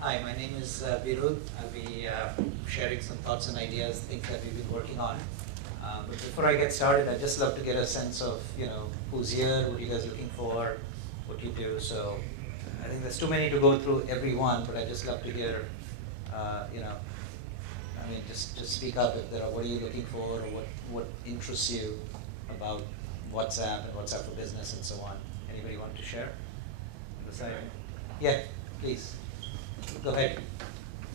Hi, my name is Beerud. I'll be sharing some thoughts and ideas, things that we've been working on. But before I get started, I'd just love to get a sense of, who's here, what you guys looking for, what you do. So I think there's too many to go through every one, but I'd just love to hear, just speak up if there are, what are you looking for, or what interests you about WhatsApp and WhatsApp for Business and so on. Anybody want to share? Yeah, please. Go ahead.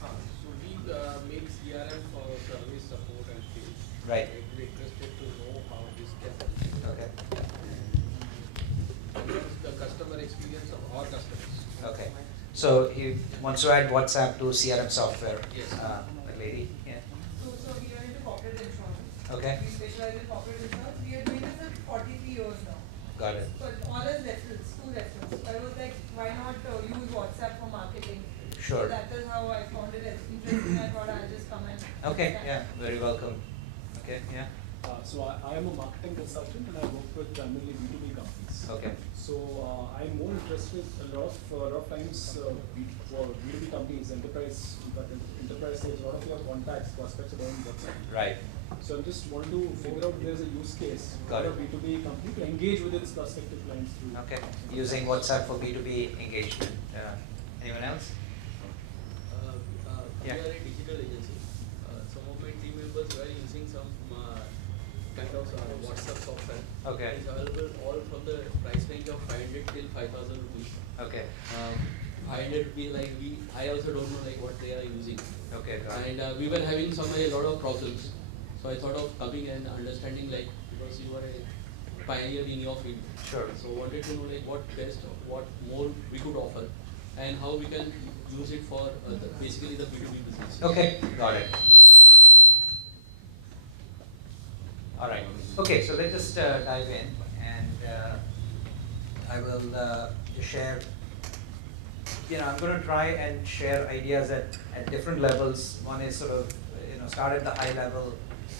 So we make CRM for service support and sales. Right. We're interested to know how this can help. Okay. What's the customer experience of our customers? Okay. So you want to add WhatsApp to CRM software? Yes. A lady? Yeah. So we are into corporate insurance. Okay. We specialize in corporate insurance. We are doing this for 43 years now. Got it. So all as referrals, two referrals. I was like, why not use WhatsApp for marketing? Sure. So that is how I found it interesting. I thought I'll just come and Okay, yeah, very welcome. Okay, yeah. So I am a marketing consultant and I work with primarily B2b companies. Okay. So I'm more interested a lot of times for B2B companies, enterprise sales, a lot of your contacts, prospects are on WhatsApp. Right. So I just want to figure out if there's a use case Got for a it. B2B company to engage with its prospective clients through. Okay. Using WhatsApp for B2B engagement. Anyone else? Yeah. We are a digital agency. Some of my team members were using some kind of WhatsApp software. Okay. It's available all from the price range of 500 till 5,000 rupees. Okay. 500 would be like I also don't know like what they are using. Okay, got it. And we were having a lot of problems. So I thought of coming and understanding because you are a pioneer in your field. Sure. So wanted to know what best, what more we could offer, and how we can use it for basically the B2B business. Okay, got it. All right. Okay, so let's just dive in, and I will just share. I'm going to try and share ideas at different levels. One is sort of, start at the high level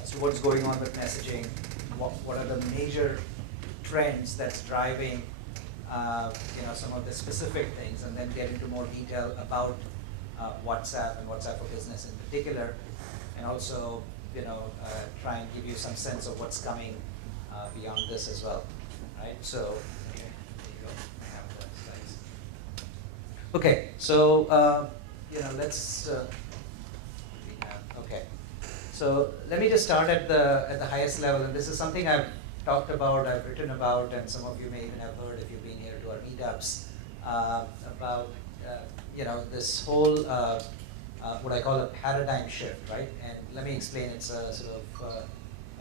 as to what's going on with messaging, what are the major trends that's driving, some of the specific things, and then get into more detail about WhatsApp and WhatsApp for Business in particular, and also, try and give you some sense of what's coming beyond this as well, right? So, there you go. I have the slides. Okay, so let's. Okay, so let me just start at the highest level, and this is something I've talked about, I've written about, and some of you may even have heard if you've been here to our meetups about this whole what I call a paradigm shift, right? And let me explain. It's a sort of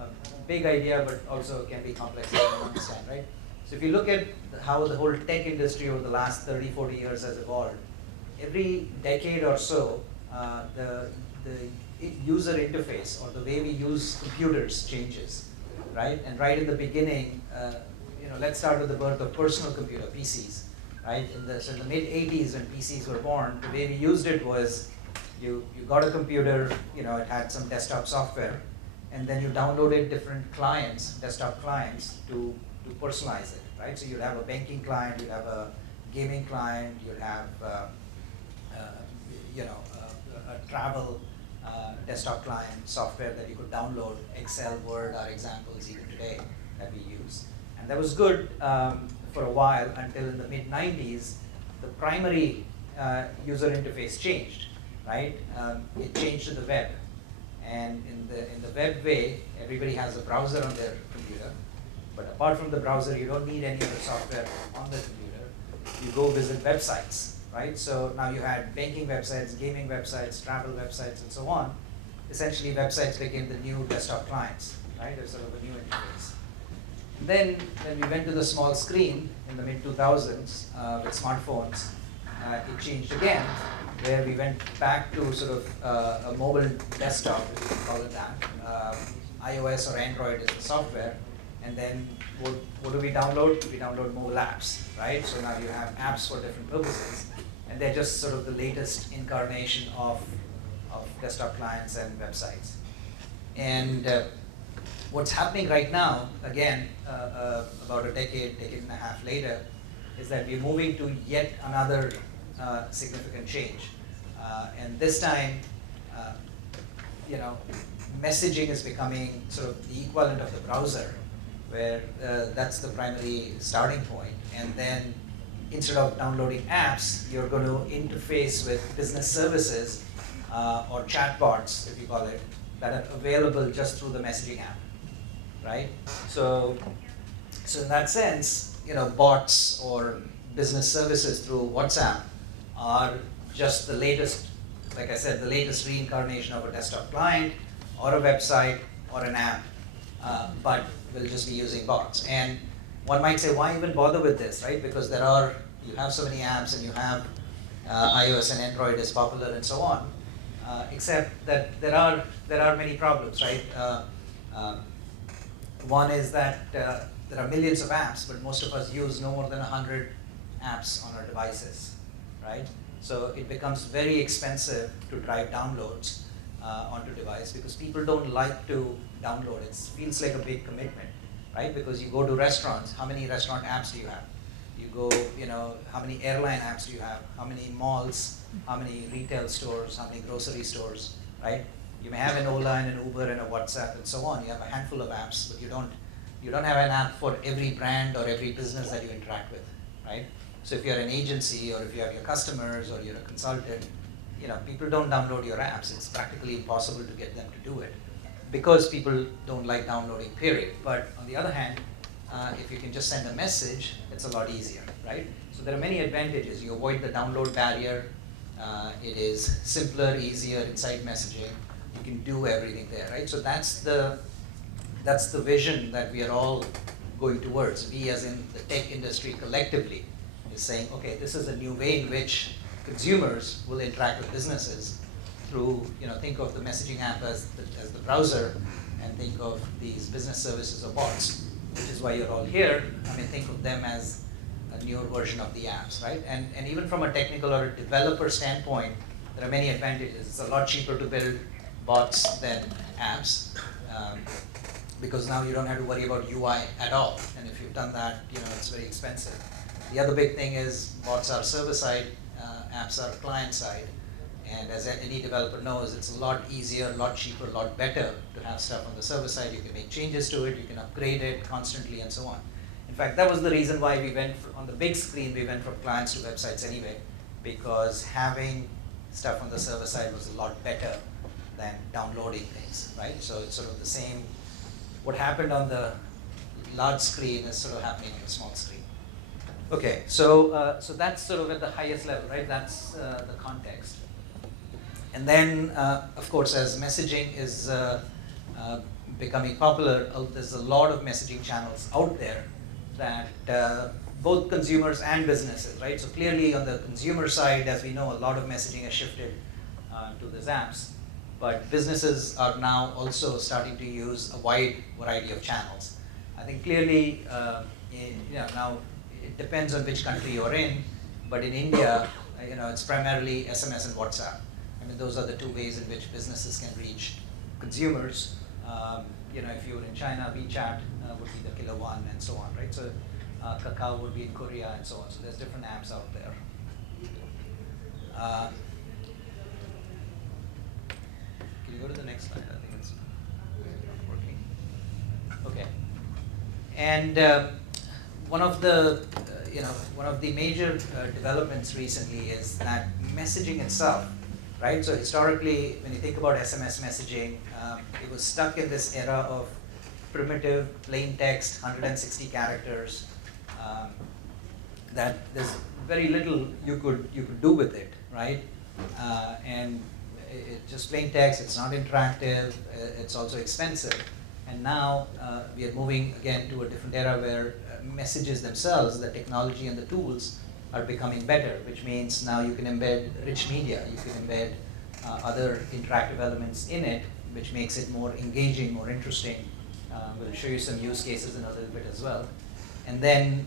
a big idea, but also can be complex to understand, right? So if you look at how the whole tech industry over the last 30, 40 years has evolved, every decade or so, the user interface or the way we use computers changes, right? And right in the beginning, let's start with the birth of personal computer, PCs, right? In the mid 80s when PCs were born, the way we used it was you got a computer, it had some desktop software, and then you downloaded different clients, desktop clients, to personalize it, right? So you'd have a banking client, you'd have a gaming client, you'd have a travel desktop client software that you could download. Excel, Word are examples even today that we use. And that was good for a while until in the mid-90s, the primary user interface changed, right? It changed to the web. And in the web way, everybody has a browser on their computer. But apart from the browser, you don't need any other software on the computer. You go visit websites, right? So now you had banking websites, gaming websites, travel websites, and so on. Essentially, websites became the new desktop clients, right? There's sort of a new interface. And then when we went to the small screen in the mid-2000s with smartphones, it changed again, where we went back to sort of a mobile desktop, if you can call it that. iOS or Android is the software. And then what do we download? We download mobile apps, right? So now you have apps for different purposes. And they're just sort of the latest incarnation of desktop clients and websites. And what's happening right now, again, about a decade and a half later, is that we're moving to yet another significant change. And this time, uh, you know, messaging is becoming sort of the equivalent of the browser, where that's the primary starting point. And then instead of downloading apps, you're going to interface with business services or chatbots, if you call it, that are available just through the messaging app, right? So in that sense, you know, bots or business services through WhatsApp are just the latest, like I said, the latest reincarnation of a desktop client or a website or an app, but we'll just be using bots. And one might say, why even bother with this, right? Because you have so many apps, and you have iOS and Android is popular and so on, except that there are many problems, right? One is that there are millions of apps, but most of us use no more than 100 apps on our devices, right? So it becomes very expensive to drive downloads onto device, because people don't like to download. It feels like a big commitment, right? Because you go to restaurants, how many restaurant apps do you have? You go, you know, how many airline apps do you have? How many malls? How many retail stores? How many grocery stores, right? You may have an Ola and an Uber and a WhatsApp and so on. You have a handful of apps, but you don't have an app for every brand or every business that you interact with, right? So if you're an agency, or if you have your customers, or you're a consultant, you know, people don't download your apps. It's practically impossible to get them to do it, because people don't like downloading, period. But on the other hand, if you can just send a message, it's a lot easier, right? So there are many advantages. You avoid the download barrier. It is simpler, easier inside messaging. You can do everything there, right? So that's the vision that we are all going towards. We, as in the tech industry collectively, is saying, okay, this is a new way in which consumers will interact with businesses through, you know, think of the messaging app as the browser, and think of these business services or bots, which is why you're all here. I mean, think of them as a newer version of the apps, right? And even from a technical or a developer standpoint, there are many advantages. It's a lot cheaper to build bots than apps, because now you don't have to worry about UI at all. And if you've done that, you know, it's very expensive. The other big thing is bots are server-side, apps are client-side. And as any developer knows, it's a lot easier, a lot cheaper, a lot better to have stuff on the server side. You can make changes to it, you can upgrade it constantly, and so on. In fact, that was the reason why we went on the big screen, we went from clients to websites anyway, because having stuff on the server side was a lot better than downloading things, right? So it's sort of the same, what happened on the large screen is sort of happening on the small screen. Okay, so that's sort of at the highest level, right? That's the context. And then, of course, as messaging is becoming popular, there's a lot of messaging channels out there that both consumers and businesses, right? So clearly on the consumer side, as we know, a lot of messaging has shifted to these apps. But businesses are now also starting to use a wide variety of channels. I think clearly, now it depends on which country you're in, but in India, it's primarily SMS and WhatsApp. I mean, those are the two ways in which businesses can reach consumers. If you were in China, WeChat would be the killer one, and so on, right? So Kakao would be in Korea, and so on. So there's different apps out there. Can you go to the next slide? I think it's not working. Okay. And one of the major developments recently is that messaging itself, right? So historically, when you think about SMS messaging, it was stuck in this era of primitive, plain text, 160 characters, that there's very little you could do with it, right? And it's just plain text. It's not interactive. It's also expensive. And now we are moving again to a different era where messages themselves, the technology and the tools, are becoming better, which means now you can embed rich media, you can embed other interactive elements in it, which makes it more engaging, more interesting. We'll show you some use cases in a little bit as well. And then,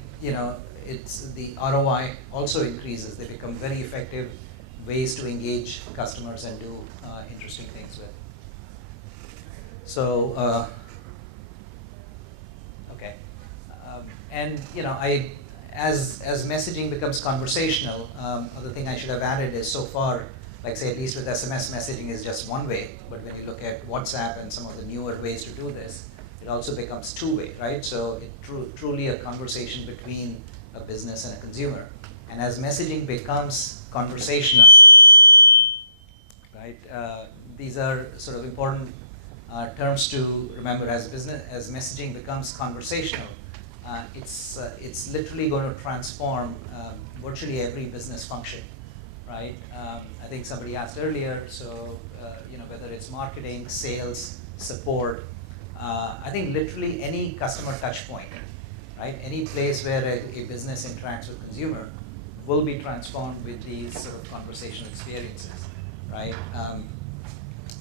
it's the ROI also increases. They become very effective ways to engage customers and do interesting things with. So, okay. And as messaging becomes conversational, other thing I should have added is so far like say at least with SMS messaging is just one way, but when you look at WhatsApp and some of the newer ways to do this, it also becomes two-way, right? So it truly a conversation between a business and a consumer. And as messaging becomes conversational, right? These are sort of important terms to remember. As messaging becomes conversational, it's literally going to transform virtually every business function, right? I think somebody asked earlier, so whether it's marketing, sales, support, I think literally any customer touch point, right? Any place where a business interacts with consumer will be transformed with these sort of conversational experiences, right?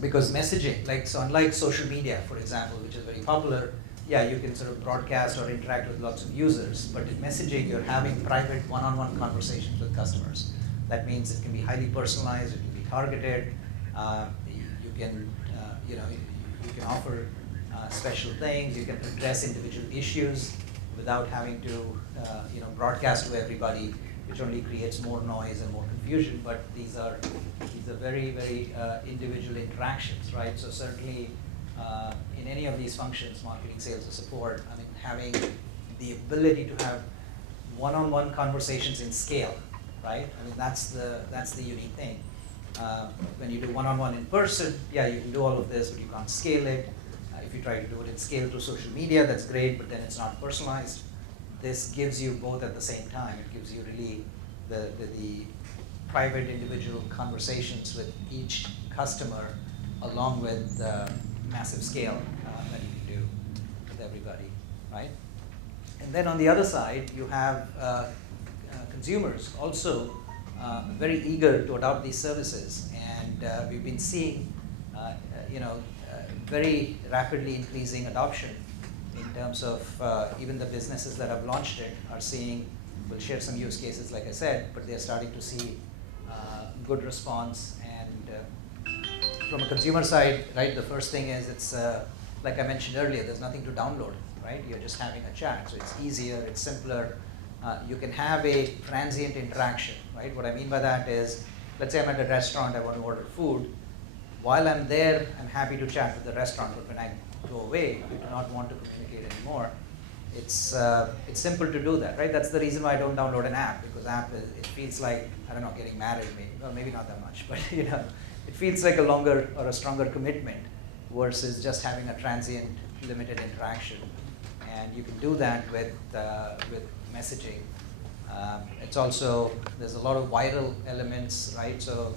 Because messaging, so unlike social media, for example, which is very popular, yeah, you can sort of broadcast or interact with lots of users, but in messaging, you're having private one-on-one conversations with customers. That means it can be highly personalized, it can be targeted, you can offer special things, you can address individual issues without having to broadcast to everybody, which only creates more noise and more confusion. But these are very, very individual interactions, right? So certainly in any of these functions, marketing, sales, or support, I mean, having the ability to have one-on-one conversations in scale, right? I mean, that's the unique thing. When you do one-on-one in person, yeah, you can do all of this, but you can't scale it. If you try to do it in scale through social media, that's great, but then it's not personalized. This gives you both at the same time. It gives you really the private individual conversations with each customer, along with massive scale that you can do with everybody, right? And then on the other side, you have consumers also very eager to adopt these services, and we've been seeing, very rapidly increasing adoption in terms of even the businesses that have launched it are seeing. We'll share some use cases, like I said, but they're starting to see good response. And from a consumer side, right, the first thing is it's like I mentioned earlier, there's nothing to download, right? You're just having a chat, so it's easier, it's simpler. You can have a transient interaction, right? What I mean by that is, let's say I'm at a restaurant, I want to order food. While I'm there, I'm happy to chat with the restaurant, but when I go away, I do not want to communicate anymore. It's simple to do that, right? That's the reason why I don't download an app, because it feels like, I don't know, getting married maybe. Well, maybe not that much, but it feels like a longer or a stronger commitment versus just having a transient, limited interaction. And you can do that with messaging. It's also, there's a lot of viral elements, right? So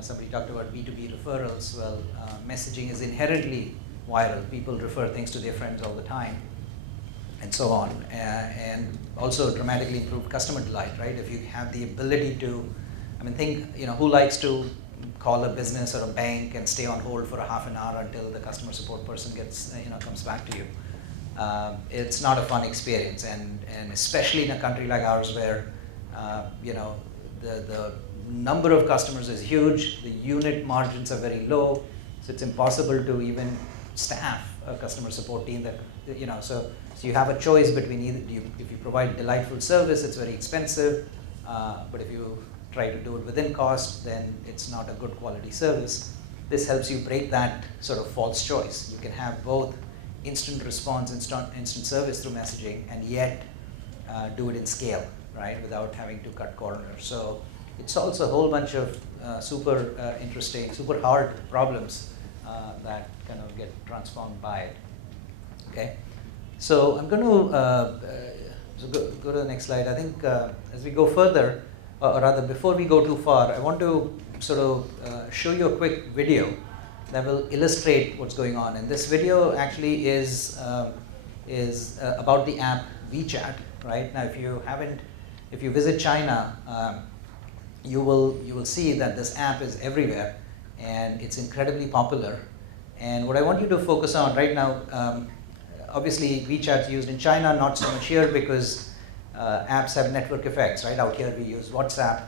somebody talked about B2b referrals. Well, messaging is inherently viral. People refer things to their friends all the time, and so on. And also dramatically improved customer delight, right? If you have the ability to, I mean, think, who likes to call a business or a bank and stay on hold for a half an hour until the customer support person gets, comes back to you? It's not a fun experience, and especially in a country like ours where, the number of customers is huge, the unit margins are very low, so it's impossible to even staff a customer support team that, so you have a choice between either, if you provide delightful service, it's very expensive, but if you try to do it within cost, then it's not a good quality service. This helps you break that sort of false choice. You can have both instant response, instant service through messaging, and yet do it in scale, right, without having to cut corners. So it solves a whole bunch of super interesting, super hard problems that kind of get transformed by it. Okay, so I'm going to go to the next slide. I think as we go further, or rather before we go too far, I want to sort of show you a quick video that will illustrate what's going on. And this video actually is about the app WeChat, right? Now, if you visit China, you will see that this app is everywhere, and it's incredibly popular. And what I want you to focus on right now, obviously WeChat's used in China, not so much here because apps have network effects, right? Out here we use WhatsApp,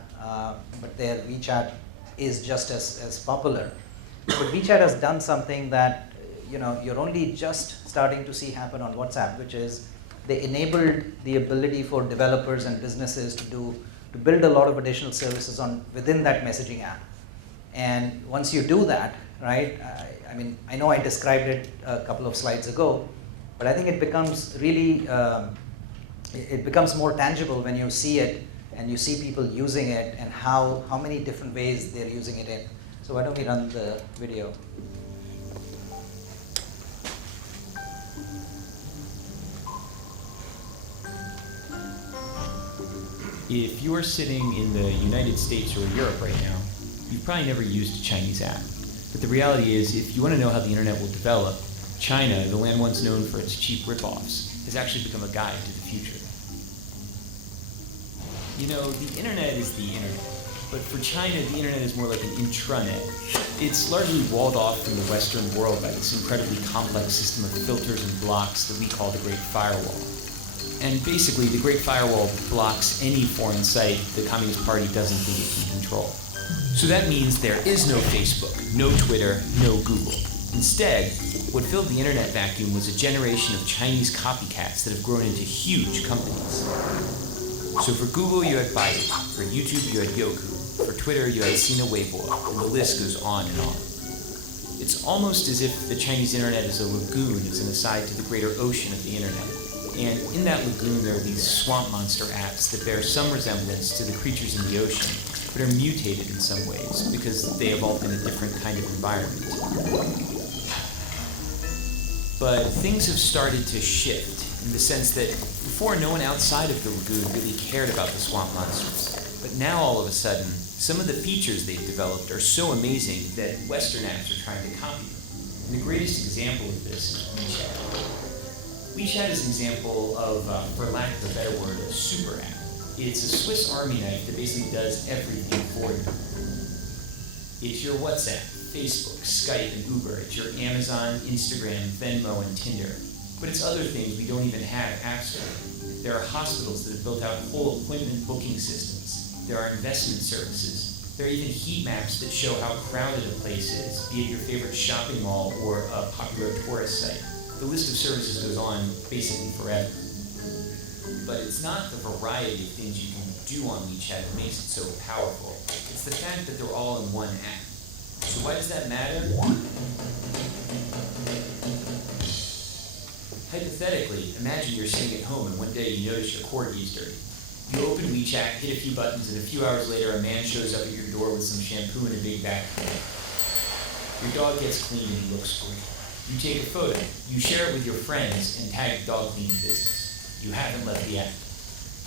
but there WeChat is just as popular. But WeChat has done something that you're only just starting to see happen on WhatsApp, which is they enabled the ability for developers and businesses to build a lot of additional services within that messaging app. And once you do that, right, I mean, I know I described it a couple of slides ago, but I think it becomes really, it becomes more tangible when you see it and you see people using it and how many different ways they're using it in. So why don't we run the video? If you're sitting in the United States or Europe right now, you've probably never used a Chinese app. But the reality is, if you want to know how the internet will develop, China, the land once known for its cheap ripoffs, has actually become a guide to the future. You know, the internet is the internet, but for China, the internet is more like an intranet. It's largely walled off from the Western world by this incredibly complex system of filters and blocks that we call the Great Firewall. And basically, the Great Firewall blocks any foreign site the Communist Party doesn't think it can control. So that means there is no Facebook, no Twitter, no Google. Instead, what filled the internet vacuum was a generation of Chinese copycats that have grown into huge companies. So for Google, you had Baidu. For YouTube, you had Youku. For Twitter, you had Sina Weibo, and the list goes on and on. It's almost as if the Chinese internet is a lagoon as an aside to the greater ocean of the internet. And in that lagoon, there are these swamp monster apps that bear some resemblance to the creatures in the ocean, but are mutated in some ways because they evolved in a different kind of environment. But things have started to shift in the sense that before, no one outside of the lagoon really cared about the swamp monsters. But now, all of a sudden, some of the features they've developed are so amazing that Western apps are trying to copy them. And the greatest example of this is WeChat. WeChat is an example of, for lack of a better word, a super app. It's a Swiss Army knife that basically does everything for you. It's your WhatsApp, Facebook, Skype, and Uber. It's your Amazon, Instagram, Venmo, and Tinder. But it's other things we don't even have apps for. There are hospitals that have built out whole appointment booking systems. There are investment services. There are even heat maps that show how crowded a place is, be it your favorite shopping mall or a popular tourist site. The list of services goes on basically forever. But it's not the variety of things you can do on WeChat that makes it so powerful. It's the fact that they're all in one app. So why does that matter? Hypothetically, imagine you're sitting at home and one day you notice your corgi is dirty. You open WeChat, hit a few buttons, and a few hours later a man shows up at your door with some shampoo and a big vacuum. Your dog gets clean and he looks great. You take a photo, you share it with your friends, and tag the dog cleaning business. You haven't left the app.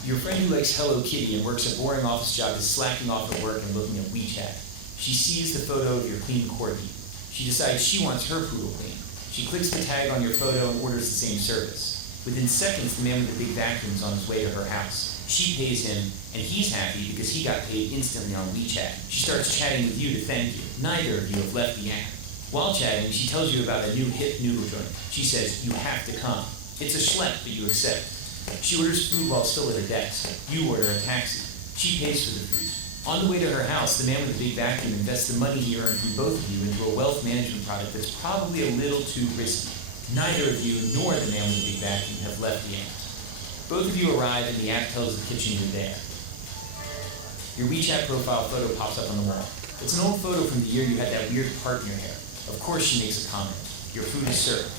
Your friend who likes Hello Kitty and works a boring office job is slacking off at work and looking at WeChat. She sees the photo of your clean corgi. She decides she wants her poodle clean. She clicks the tag on your photo and orders the same service. Within seconds, the man with the big vacuum is on his way to her house. She pays him, and he's happy because he got paid instantly on WeChat. She starts chatting with you to thank you. Neither of you have left the app. While chatting, she tells you about a new hip noodle joint. She says, you have to come. It's a schlep, but you accept. She orders food while still at her desk. You order a taxi. She pays for the food. On the way to her house, the man with the big vacuum invests the money he earned from both of you into a wealth management product that's probably a little too risky. Neither of you nor the man with the big vacuum have left the app. Both of you arrive and the app tells the kitchen you're there. Your WeChat profile photo pops up on the wall. It's an old photo from the year you had that weird part in your hair. Of course she makes a comment. Your food is served.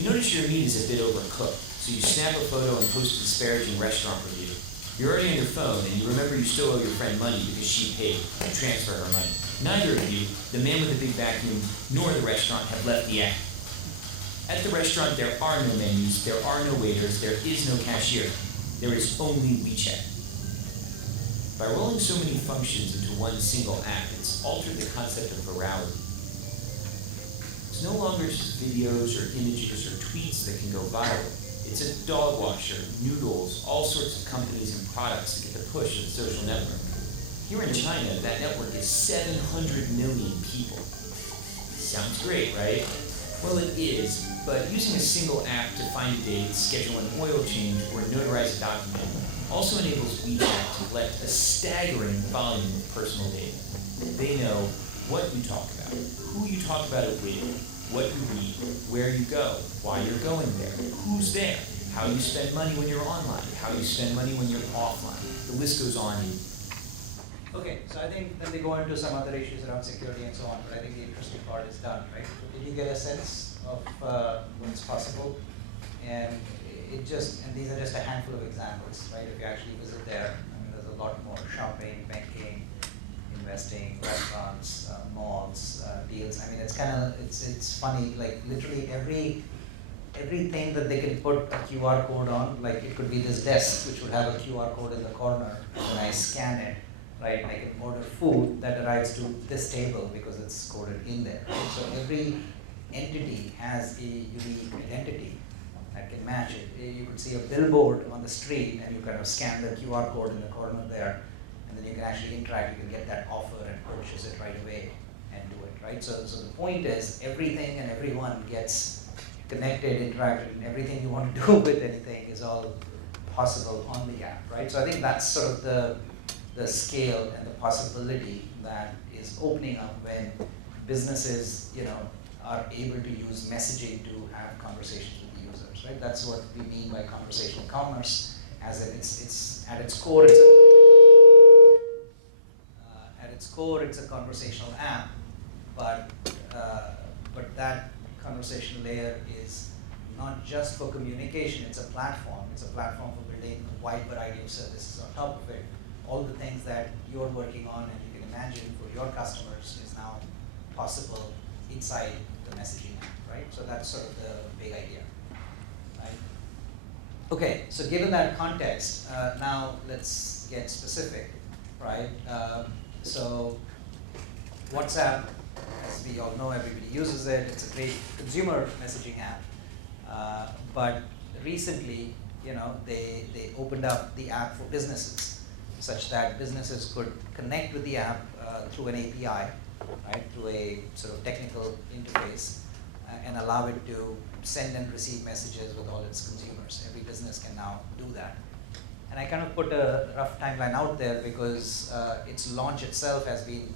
You notice your meat is a bit overcooked, so you snap a photo and post a disparaging restaurant review. You're already on your phone, and you remember you still owe your friend money because she paid. You transfer her money. Neither of you, the man with the big vacuum, nor the restaurant, have left the app. At the restaurant, there are no menus, there are no waiters, there is no cashier. There is only WeChat. By rolling so many functions into one single app, it's altered the concept of virality. It's no longer just videos or images or tweets that can go viral. It's a dog washer, noodles, all sorts of companies and products that get the push of the social network. Here in China, that network is 700 million people. Sounds great, right? Well, it is, but using a single app to find a date, schedule an oil change, or notarize a document also enables WeChat to collect a staggering volume of personal data. They know what you talk about, who you talk about it with, what you read, where you go, why you're going there, who's there, how you spend money when you're online, how you spend money when you're offline. The list goes on. Okay, so I think then they go into some other issues around security and so on, but I think the interesting part is done, right? Did you get a sense of what's possible? And and these are just a handful of examples, right? If you actually visit there, I mean, there's a lot more: shopping, banking, investing, restaurants, malls, deals. I mean, it's funny. Like literally everything that they can put a QR code on. Like it could be this desk which would have a QR code in the corner. When I scan it, right, I can order food that arrives to this table because it's coded in there. Right? So every entity has a unique identity that can match it. You could see a billboard on the street and you kind of scan the QR code in the corner there, and then you can actually interact, you can get that offer and purchase it right away and do it, right? So the point is everything and everyone gets connected, interacted, and everything you want to do with anything is all possible on the app, right? So I think that's sort of the scale and the possibility that is opening up when businesses, are able to use messaging to have conversations with the users, right? That's what we mean by conversational commerce, as in it's at its core, it's a conversational app, but that conversation layer is not just for communication, it's a platform. It's a platform for building a wide variety of services on top of it. All the things that you're working on and you can imagine for your customers is now possible inside the messaging app, right? So that's sort of the big idea, right? Okay, so given that context, now let's get specific, right? So WhatsApp, as we all know, everybody uses it. It's a great consumer messaging app. But recently, they opened up the app for businesses, such that businesses could connect with the app through an API, right, through a sort of technical interface, and allow it to send and receive messages with all its consumers. Every business can now do that. And I kind of put a rough timeline out there because its launch itself has been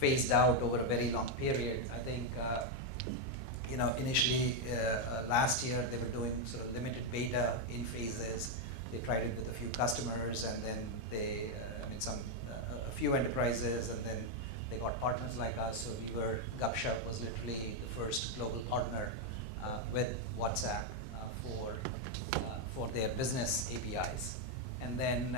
phased out over a very long period. I think initially last year they were doing sort of limited beta in phases. They tried it with a few customers, and then a few enterprises, and then they got partners like us. So Gupshup was literally the first global partner with WhatsApp for their business APIs. And then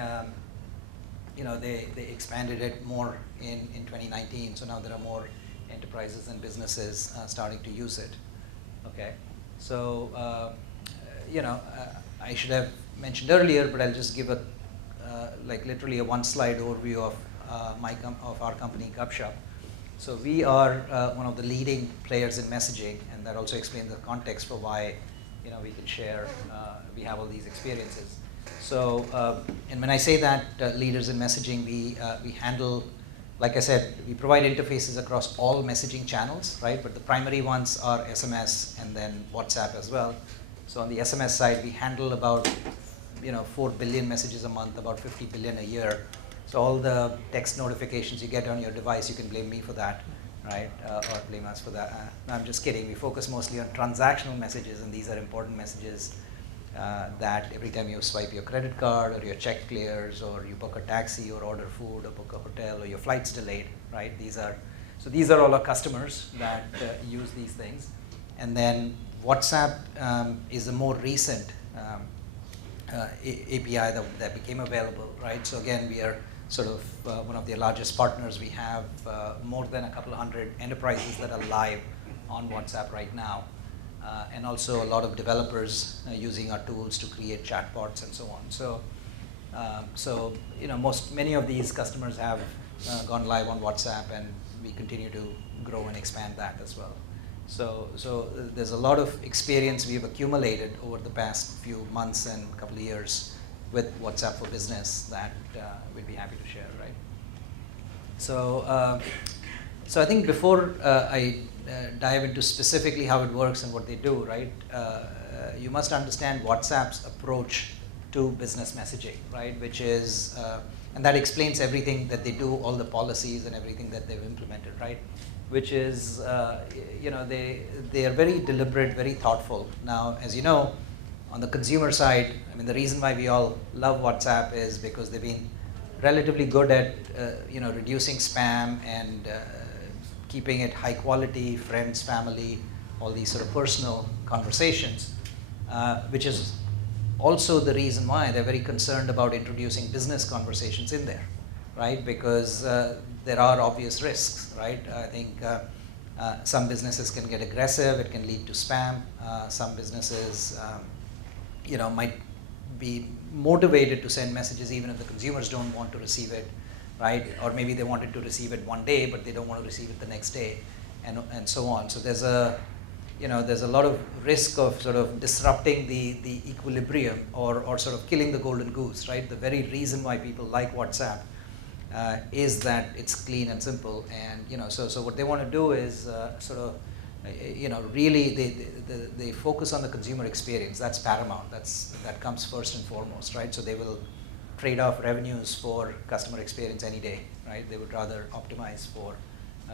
they expanded it more in 2019. So now there are more enterprises and businesses starting to use it. Okay, so I should have mentioned earlier, but I'll just give literally a one-slide overview of our company, Gupshup. So we are one of the leading players in messaging, and that also explains the context for why we can share. We have all these experiences. So, and when I say that leaders in messaging, we handle, like I said, we provide interfaces across all messaging channels, right? But the primary ones are SMS and then WhatsApp as well. So on the SMS side, we handle about 4 billion messages a month, about 50 billion a year. So all the text notifications you get on your device, you can blame me for that, right? Or blame us for that. No, I'm just kidding. We focus mostly on transactional messages, and these are important messages that every time you swipe your credit card or your check clears, or you book a taxi or order food or book a hotel or your flight's delayed, right? These are all our customers that use these things. And then WhatsApp is a more recent API that became available, right? So again, we are sort of one of the largest partners. We have more than a couple of hundred enterprises that are live on WhatsApp right now. And also a lot of developers using our tools to create chatbots and so on. So many of these customers have gone live on WhatsApp, and we continue to grow and expand that as well. So there's a lot of experience we've accumulated over the past few months and a couple of years with WhatsApp for Business that we'd be happy to share, right? So I think before I dive into specifically how it works and what they do, right? You must understand WhatsApp's approach to business messaging, right? Which is, and that explains everything that they do, all the policies and everything that they've implemented, right? Which is, they are very deliberate, very thoughtful. Now, as you know, on the consumer side, I mean, the reason why we all love WhatsApp is because they've been relatively good at reducing spam and keeping it high quality, friends, family, all these sort of personal conversations, which is also the reason why they're very concerned about introducing business conversations in there, right? Because there are obvious risks, right? I think some businesses can get aggressive, it can lead to spam. Some businesses might be motivated to send messages even if the consumers don't want to receive it, right? Or maybe they wanted to receive it one day, but they don't want to receive it the next day, and so on. So there's a lot of risk of sort of disrupting the equilibrium or sort of killing the golden goose, right? The very reason why people like WhatsApp is that it's clean and simple, and so what they want to do is really they focus on the consumer experience. That's paramount. That comes first and foremost, right? So they will trade off revenues for customer experience any day, right? They would rather optimize for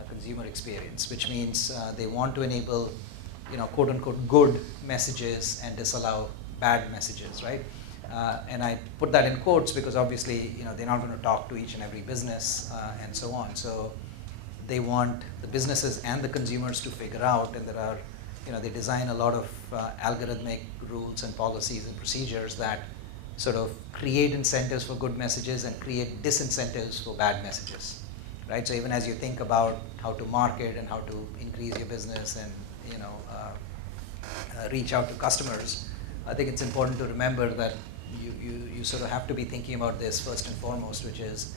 consumer experience, which means they want to enable quote unquote good messages and disallow bad messages, right? And I put that in quotes because obviously they're not going to talk to each and every business and so on. So they want the businesses and the consumers to figure out, and there are they design a lot of algorithmic rules and policies and procedures that sort of create incentives for good messages and create disincentives for bad messages, right? So even as you think about how to market and how to increase your business and reach out to customers, I think it's important to remember that you sort of have to be thinking about this first and foremost, which is,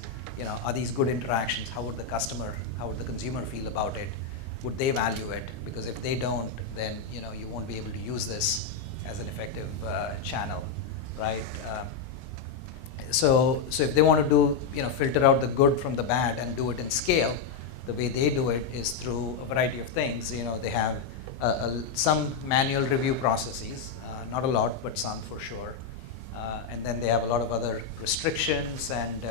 are these good interactions? How would the consumer feel about it? Would they value it? Because if they don't, then you won't be able to use this as an effective channel, right? So if they want to do, filter out the good from the bad and do it in scale, the way they do it is through a variety of things. They have some manual review processes, not a lot, but some for sure. And then they have a lot of other restrictions and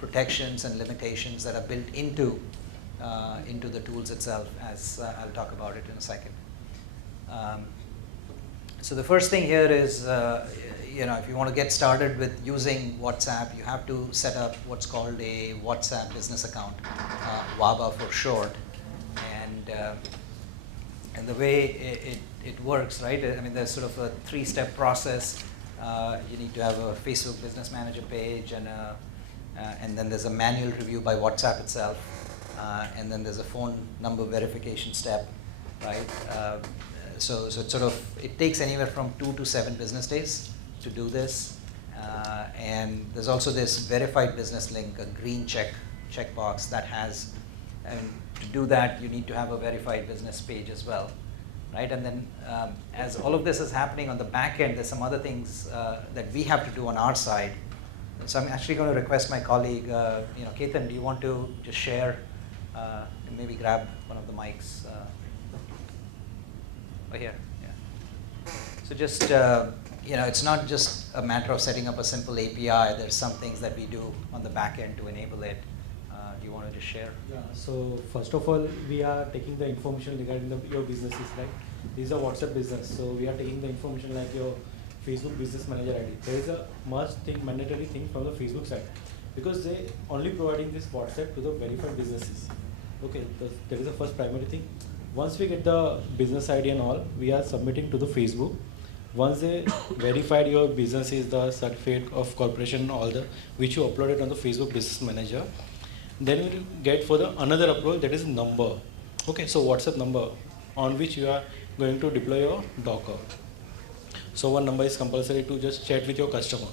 protections and limitations that are built into the tools itself, as I'll talk about it in a second. So the first thing here is, if you want to get started with using WhatsApp, you have to set up what's called a WhatsApp business account, WABA for short. And the way it works, right? I mean, there's sort of a three-step process. You need to have a Facebook Business Manager page, and then there's a manual review by WhatsApp itself, and then there's a phone number verification step, right? So it takes anywhere from 2 to 7 business days to do this, and there's also this verified business link, a green checkbox that has, and to do that you need to have a verified business page as well, right? And then as all of this is happening on the back end, there's some other things that we have to do on our side. So I'm actually going to request my colleague, Ketan, do you want to just share, maybe grab one of the mics over here? Yeah. So just, it's not just a matter of setting up a simple API. There's some things that we do on the back end to enable it. Do you want to just share? Yeah, so first of all, we are taking the information regarding your businesses, right? This is a WhatsApp business, so we are taking the information like your Facebook Business Manager ID. There is a mandatory thing from the Facebook side, because they only providing this WhatsApp to the verified businesses. Okay, that is the first primary thing. Once we get the business ID and all, we are submitting to the Facebook. Once they verified your business is the certificate of corporation, all the which you uploaded on the Facebook Business Manager, then we will get for the another approval, that is number. Okay, so WhatsApp number on which you are going to deploy your Docker. So one number is compulsory to just chat with your customer.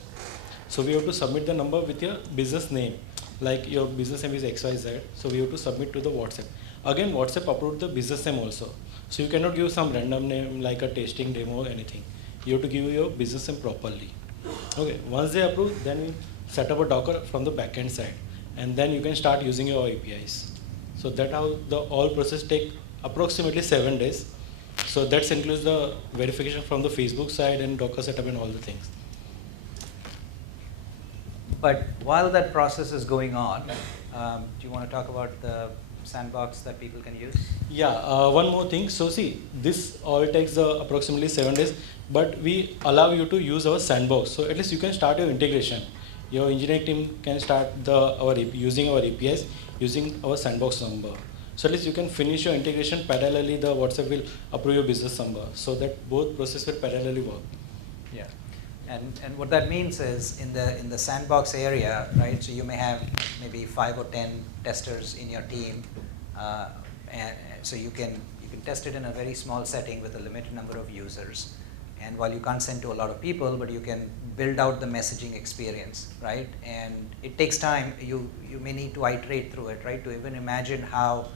So we have to submit the number with your business name, like your business name is XYZ. So we have to submit to the WhatsApp. Again, WhatsApp approved the business name also. So you cannot give some random name like a tasting demo or anything. You have to give your business name properly. Okay, once they approve, then we set up a Docker from the backend side, and then you can start using your APIs. So that's how the all process take approximately 7 days. So that includes the verification from the Facebook side and Docker setup and all the things. But while that process is going on, do you want to talk about the sandbox that people can use? Yeah, one more thing. So see, this all takes approximately 7 days, but we allow you to use our sandbox. So at least you can start your integration. your engineering team can start using our APIs, using our sandbox number. So at least you can finish your integration parallelly. The WhatsApp will approve your business number, so that both processes will parallelly work. Yeah, and what that means is in the sandbox area, right? So you may have maybe 5 or 10 testers in your team, and so you can test it in a very small setting with a limited number of users. And while you can't send to a lot of people, but you can build out the messaging experience, right? And it takes time. You may need to iterate through it, right? To even imagine how,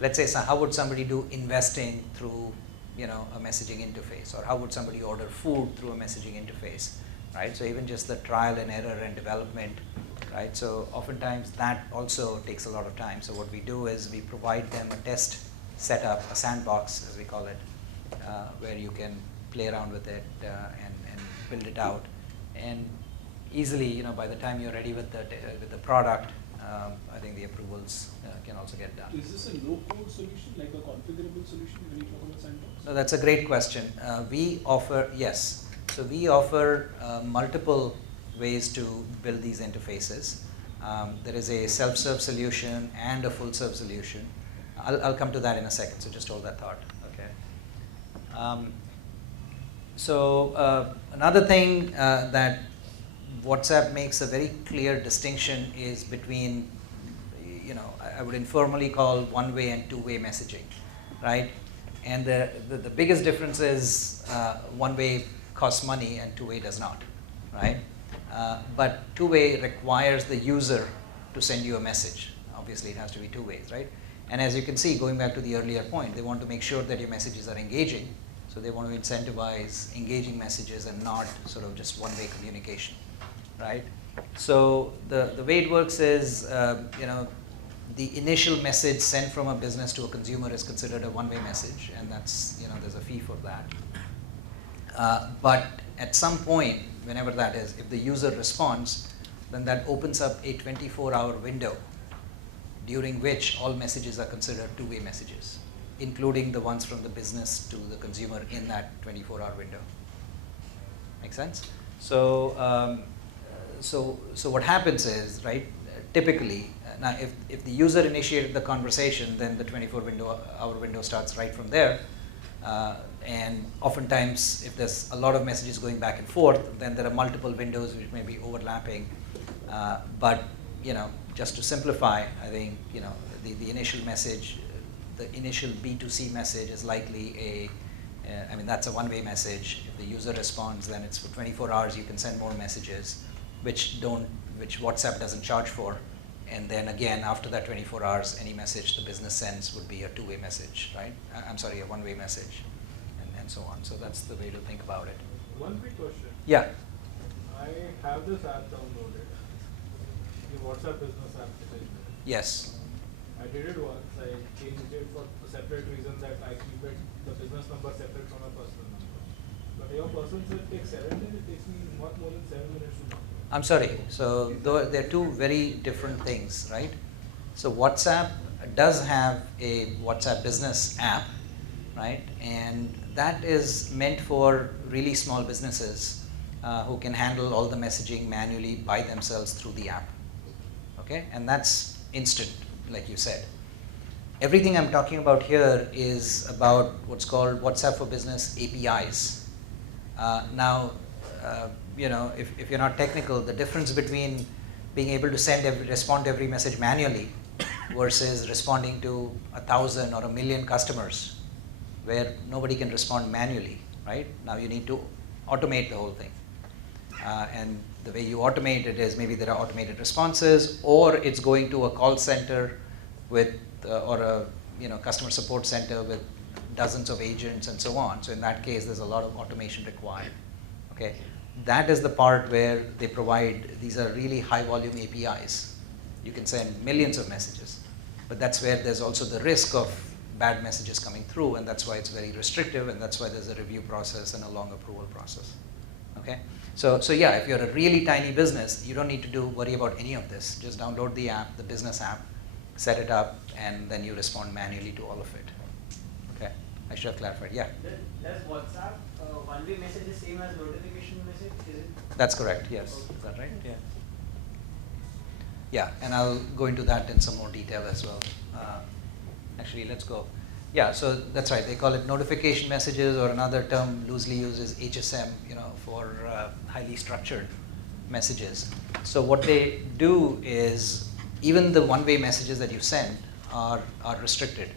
let's say, so how would somebody do investing through, a messaging interface, or how would somebody order food through a messaging interface, right? So even just the trial and error and development, right? So oftentimes that also takes a lot of time. So what we do is we provide them a test setup, a sandbox, as we call it, where you can play around with it and build it out, and easily, by the time you're ready with the product, I think the approvals can also get done. Is this a no-code solution, like a configurable solution when you talk about sandbox? No, that's a great question. We offer, yes. So we offer multiple ways to build these interfaces. There is a self-serve solution and a full-serve solution. I'll come to that in a second, so just hold that thought, okay? So another thing that WhatsApp makes a very clear distinction is between, I would informally call one-way and two-way messaging, right? And the biggest difference is one-way costs money and two-way does not, right? But two-way requires the user to send you a message. Obviously, it has to be two ways, right? And as you can see, going back to the earlier point, they want to make sure that your messages are engaging. So they want to incentivize engaging messages and not sort of just one-way communication, right? So the way it works is, the initial message sent from a business to a consumer is considered a one-way message, and that's, there's a fee for that. But at some point, whenever that is, if the user responds, then that opens up a 24-hour window during which all messages are considered two-way messages, including the ones from the business to the consumer in that 24-hour window. Make sense? So, so what happens is, right, typically, now if the user initiated the conversation, then the 24-hour window starts right from there. And oftentimes, if there's a lot of messages going back and forth, then there are multiple windows which may be overlapping. But, just to simplify, I think, the initial message, the initial B2C message is likely that's a one-way message. If the user responds, then it's for 24 hours, you can send more messages, which WhatsApp doesn't charge for. And then again, after that 24 hours, any message the business sends would be a two-way message, right? I'm sorry, a one-way message, and so on. So that's the way to think about it. One quick question. Yeah. I have this app downloaded, the WhatsApp business application. Yes. I did it once. I changed it for a separate reason that I keep it, the business number separate from my personal number. But your person said it takes 7 days. It takes me not more than 7 minutes to download. I'm sorry. So they're two very different things, right? So WhatsApp does have a WhatsApp business app, right? And that is meant for really small businesses who can handle all the messaging manually by themselves through the app, okay? And that's instant, like you said. Everything I'm talking about here is about what's called WhatsApp for Business APIs. If you're not technical, the difference between being able to respond to every message manually versus responding to 1,000 or 1,000,000 customers where nobody can respond manually, right? Now you need to automate the whole thing. And the way you automate it is maybe there are automated responses, or it's going to a call center with, or a customer support center with dozens of agents and so on. So in that case, there's a lot of automation required, okay? That is the part where they provide, these are really high volume APIs. You can send millions of messages, but that's where there's also the risk of bad messages coming through, and that's why it's very restrictive, and that's why there's a review process and a long approval process, okay? So yeah, if you're a really tiny business, you don't need to worry about any of this. Just download the app, the business app, set it up, and then you respond manually to all of it, okay? I should have clarified, yeah? Does WhatsApp one-way message the same as notification message? Is it? That's correct, yes. Is that right? Yeah. Yeah, and I'll go into that in some more detail as well. Actually, let's go. Yeah, so that's right. They call it notification messages, or another term loosely used is HSM, for highly structured messages. So what they do is, even the one-way messages that you send are restricted,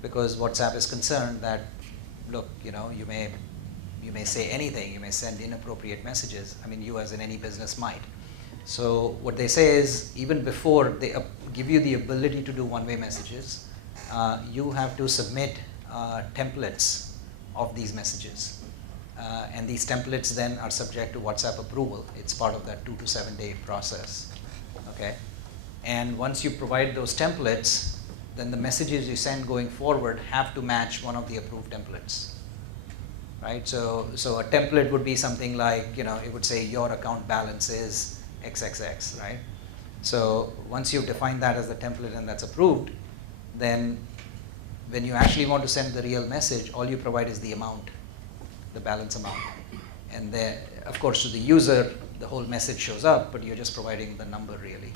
because WhatsApp is concerned that, look, you may say anything, you may send inappropriate messages. I mean, you as in any business might. So what they say is, even before they give you the ability to do one-way messages, you have to submit templates of these messages. And these templates then are subject to WhatsApp approval. It's part of that 2 to 7 day process. Okay? And once you provide those templates, then the messages you send going forward have to match one of the approved templates. Right? So a template would be something like, it would say your account balance is XXX, right? So once you've defined that as the template and that's approved, then when you actually want to send the real message, all you provide is the amount, the balance amount. And then, of course, to the user, the whole message shows up, but you're just providing the number really.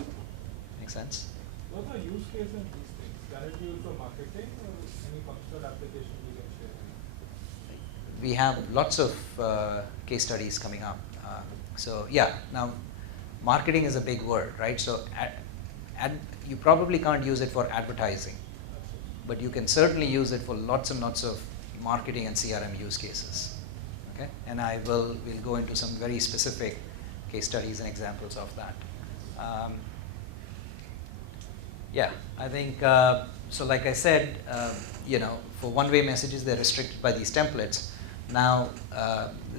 Make sense? What are use cases in these things? Can it be used for marketing or any functional application you can share? We have lots of case studies coming up. So yeah, now marketing is a big word, right? So you probably can't use it for advertising, but you can certainly use it for lots and lots of marketing and CRM use cases. Okay, and we'll go into some very specific case studies and examples of that. Yeah, I think so. Like I said, for one-way messages, they're restricted by these templates. Now,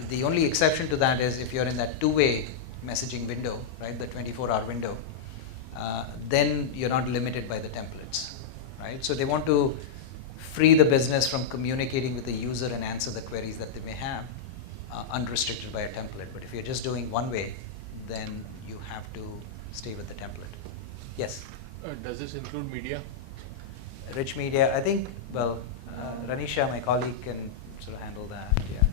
the only exception to that is if you're in that two-way messaging window, right, the 24-hour window, then you're not limited by the templates, right? So they want to free the business from communicating with the user and answer the queries that they may have, unrestricted by a template. But if you're just doing one way, then you have to stay with the template. Yes? Does this include media? Rich media, I think, Ranisha, my colleague, can sort of handle that, yeah.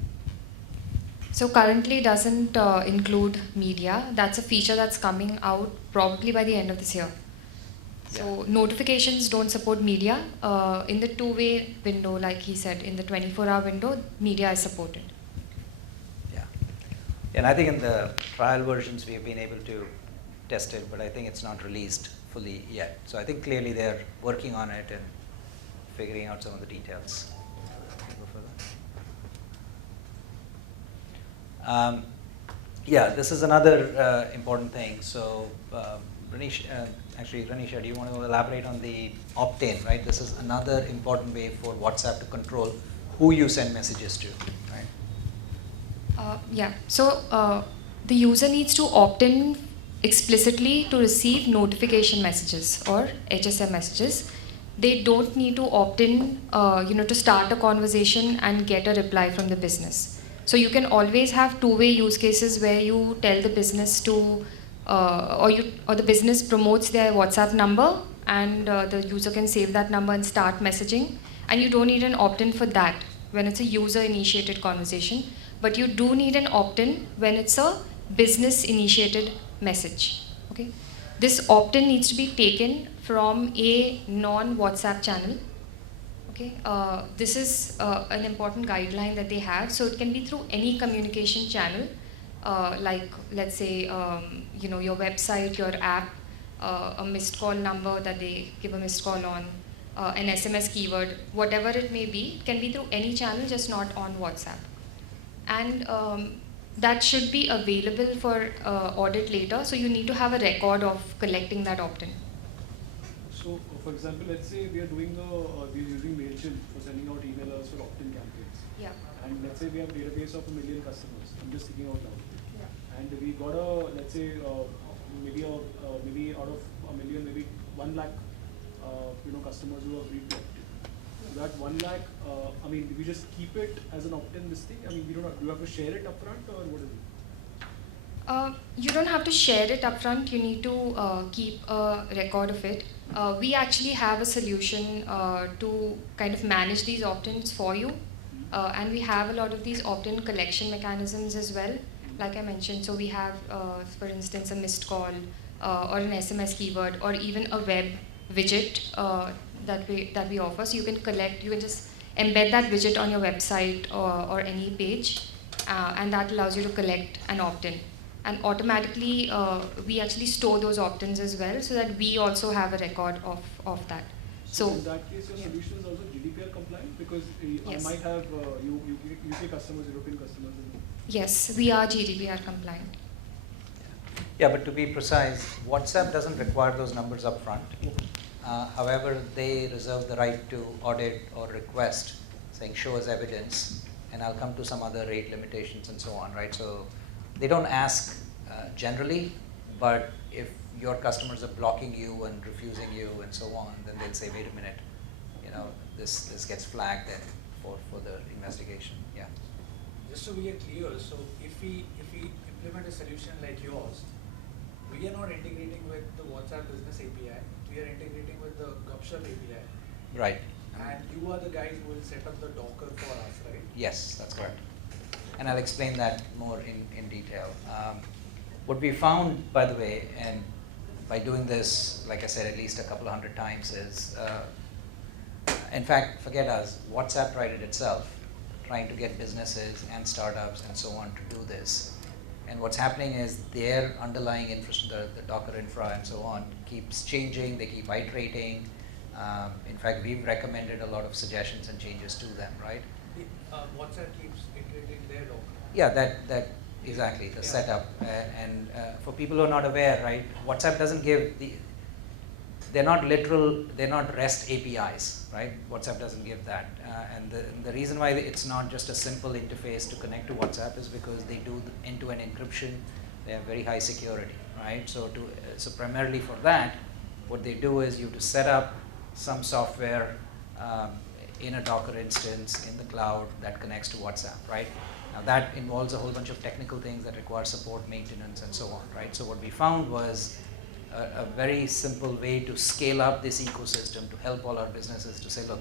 So currently doesn't include media. That's a feature that's coming out probably by the end of this year. So notifications don't support media. In the two-way window, like he said, in the 24-hour window, media is supported. Yeah. And I think in the trial versions we've been able to test it, but I think it's not released fully yet. So I think clearly they're working on it and figuring out some of the details. Yeah, this is another important thing. So, Ranisha, do you want to elaborate on the opt-in, right? This is another important way for WhatsApp to control who you send messages to, right? Yeah, so the user needs to opt in explicitly to receive notification messages or HSM messages. They don't need to opt in, to start a conversation and get a reply from the business. So you can always have two-way use cases where you tell the business to, or the business promotes their WhatsApp number, and the user can save that number and start messaging. And you don't need an opt-in for that when it's a user-initiated conversation, but you do need an opt-in when it's a business-initiated message. Okay, this opt-in needs to be taken from a non-WhatsApp channel. Okay, this is an important guideline that they have. So it can be through any communication channel, like let's say your website, your app, a missed call number that they give a missed call on, an SMS keyword, whatever it may be. It can be through any channel, just not on WhatsApp. And that should be available for audit later. So you need to have a record of collecting that opt-in. So, for example, let's say we are doing we're using MailChimp for sending out emailers for opt-in campaigns. Yeah. And let's say we have a database of 1 million customers. I'm just thinking out loud. Yeah. And we got let's say maybe out of 1 million, maybe 1 lakh customers who have agreed to opt-in. So that 1 lakh, do we just keep it as an opt-in this thing? I mean, do you have to share it upfront, or what is it? You don't have to share it upfront. You need to keep a record of it. We actually have a solution to kind of manage these opt-ins for you. And we have a lot of these opt-in collection mechanisms as well, like I mentioned. So we have, for instance, a missed call, or an SMS keyword, or even a web widget that we offer. So you can just embed that widget on your website or any page, and that allows you to collect an opt-in. And automatically, we actually store those opt-ins as well, so that we also have a record of that. So in that case, your solution is also GDPR compliant, because I might have UK customers, European customers. Yes, we are GDPR compliant. Yeah, but to be precise, WhatsApp doesn't require those numbers up front. However, they reserve the right to audit or request, saying show us evidence, and I'll come to some other rate limitations and so on, right? So they don't ask generally, but if your customers are blocking you and refusing you and so on, then they'll say, wait a minute, this gets flagged then for the investigation. Yeah. Just so we are clear, so if we implement a solution like yours, we are not integrating with the WhatsApp Business API. We are integrating with the Gupshup API. Right. And you are the guys who will set up the Docker for us, right? Yes, that's correct. And I'll explain that more in detail. What we found, by the way, and by doing this, like I said, at least a couple of hundred times, is, in fact, forget us, WhatsApp tried it itself, trying to get businesses and startups and so on to do this. And what's happening is their underlying infrastructure, the Docker infra and so on, keeps changing, they keep iterating. In fact, we've recommended a lot of suggestions and changes to them, right? WhatsApp keeps iterating their Docker. Yeah, that exactly, the setup. And for people who are not aware, right, WhatsApp doesn't give they're not REST APIs, right? WhatsApp doesn't give that. And the reason why it's not just a simple interface to connect to WhatsApp is because they do the end-to-end encryption. They have very high security, right? So primarily for that, what they do is you have to set up some software in a Docker instance in the cloud that connects to WhatsApp, right? Now that involves a whole bunch of technical things that require support, maintenance, and so on, right? So what we found was a very simple way to scale up this ecosystem to help all our businesses to say, look,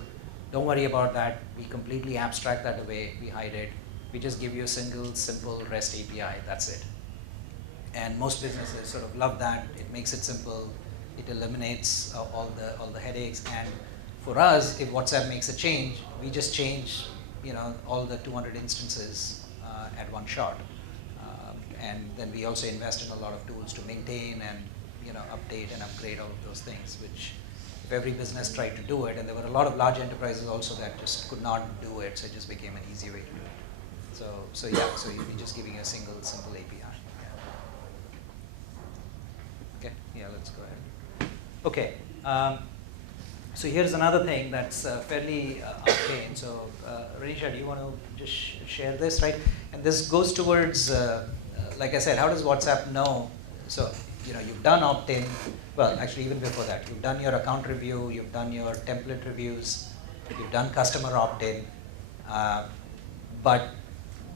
don't worry about that. We completely abstract that away. We hide it. We just give you a single, simple REST API. That's it. And most businesses sort of love that. It makes it simple. It eliminates all the headaches. And for us, if WhatsApp makes a change, we just change, all the 200 instances at one shot. And then we also invest in a lot of tools to maintain and update and upgrade all of those things, which if every business tried to do it, and there were a lot of large enterprises also that just could not do it, so it just became an easy way to do it. So you'd be just giving a single, simple API. Yeah. Okay, yeah, let's go ahead. Okay, so here's another thing that's fairly arcane. So Renisha, do you want to just share this, right? And this goes towards, like I said, how does WhatsApp know? So you've done opt-in, well, actually even before that, you've done your account review, you've done your template reviews, you've done customer opt-in, but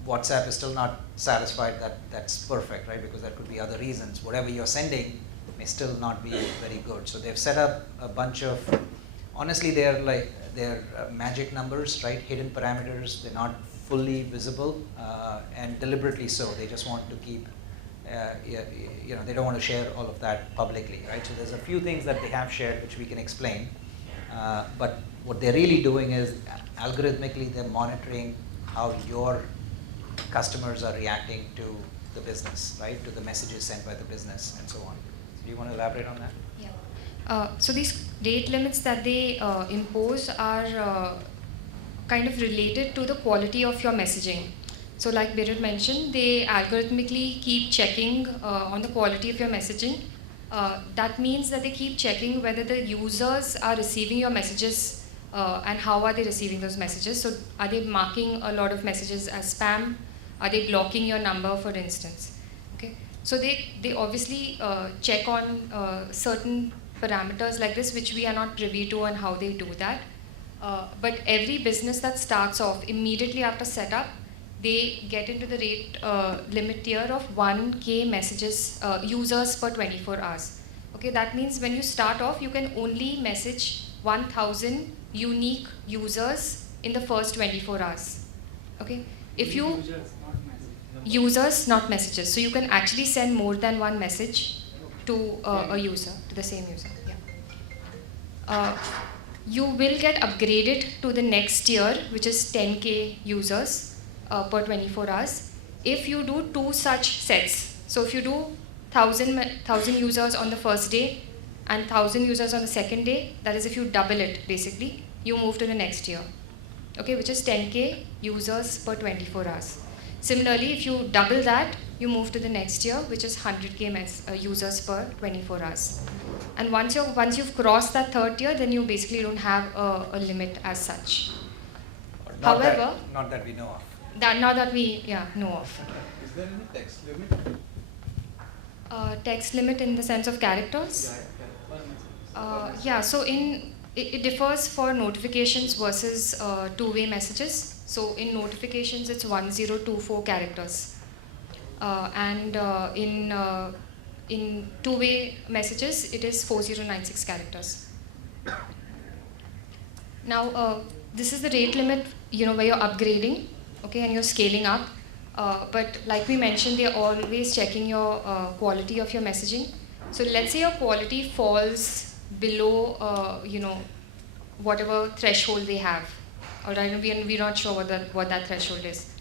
WhatsApp is still not satisfied that that's perfect, right? Because there could be other reasons. Whatever you're sending may still not be very good. So they've set up a bunch of, honestly, they're magic numbers, right? Hidden parameters. They're not fully visible, and deliberately so. They just want to keep, they don't want to share all of that publicly, right? So there's a few things that they have shared which we can explain, but what they're really doing is algorithmically they're monitoring how your customers are reacting to the business, right? To the messages sent by the business and so on. So do you want to elaborate on that? Yeah. So these rate limits that they impose are kind of related to the quality of your messaging. So like Beerud mentioned, they algorithmically keep checking on the quality of your messaging. That means that they keep checking whether the users are receiving your messages and how are they receiving those messages. So are they marking a lot of messages as spam? Are they blocking your number, for instance? Okay. So they obviously check on certain parameters like this, which we are not privy to on how they do that. But every business that starts off immediately after setup, they get into the rate limit tier of 1K messages, users per 24 hours. Okay, that means when you start off, you can only message 1,000 unique users in the first 24 hours. Okay, if you users, not messages. So you can actually send more than one message. to a user, to the same user. Yeah. You will get upgraded to the next tier, which is 10K users per 24 hours. If you do 2 such sets, so if you do 1,000 users on the first day and 1,000 users on the second day, that is if you double it basically, you move to the next tier, okay, which is 10K users per 24 hours. Similarly, if you double that, you move to the next tier, which is 100K users per 24 hours. And once you've crossed that third tier, then you basically don't have a limit as such. Not However, not that we know of. not that we know of. Is there any text limit? Text limit in the sense of characters? Yeah, so it differs for notifications versus two-way messages. So in notifications, it's 1024 characters. And in two-way messages, it is 4096 characters. Now, this is the rate limit, where you're upgrading, okay, and you're scaling up. But like we mentioned, they're always checking your quality of your messaging. So let's say your quality falls below, whatever threshold they have. All right, we're not sure what that threshold is.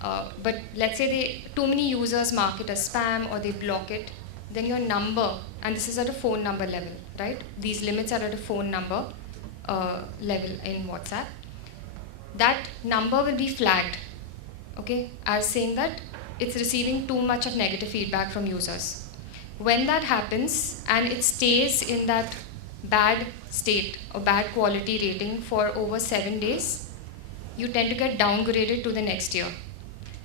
But let's say too many users mark it as spam or they block it, then your number, and this is at a phone number level, right? These limits are at a phone number level in WhatsApp. That number will be flagged, okay, as saying that it's receiving too much of negative feedback from users. When that happens and it stays in that bad state or bad quality rating for over 7 days, you tend to get downgraded to the next tier.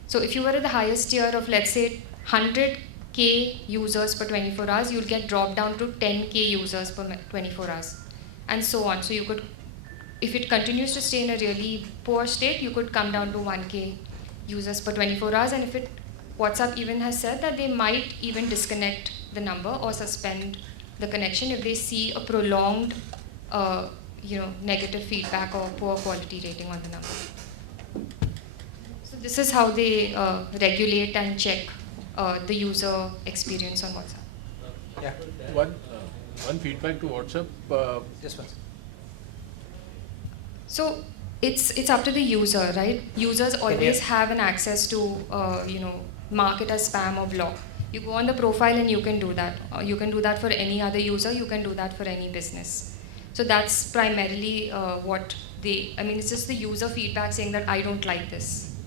So if you were at the highest tier of, let's say, 100K users per 24 hours, you'll get dropped down to 10K users per 24 hours, and so on. So you could, if it continues to stay in a really poor state, you could come down to 1K users per 24 hours. And if WhatsApp even has said that they might even disconnect the number or suspend the connection if they see a prolonged, negative feedback or poor quality rating on the number. So this is how they regulate and check the user experience on WhatsApp. Yeah. One feedback to WhatsApp. Just one second. So it's up to the user, right? Users always have an access to mark it as spam or block. You go on the profile and you can do that. You can do that for any other user. You can do that for any business. So that's primarily what it's just the user feedback saying that I don't like this.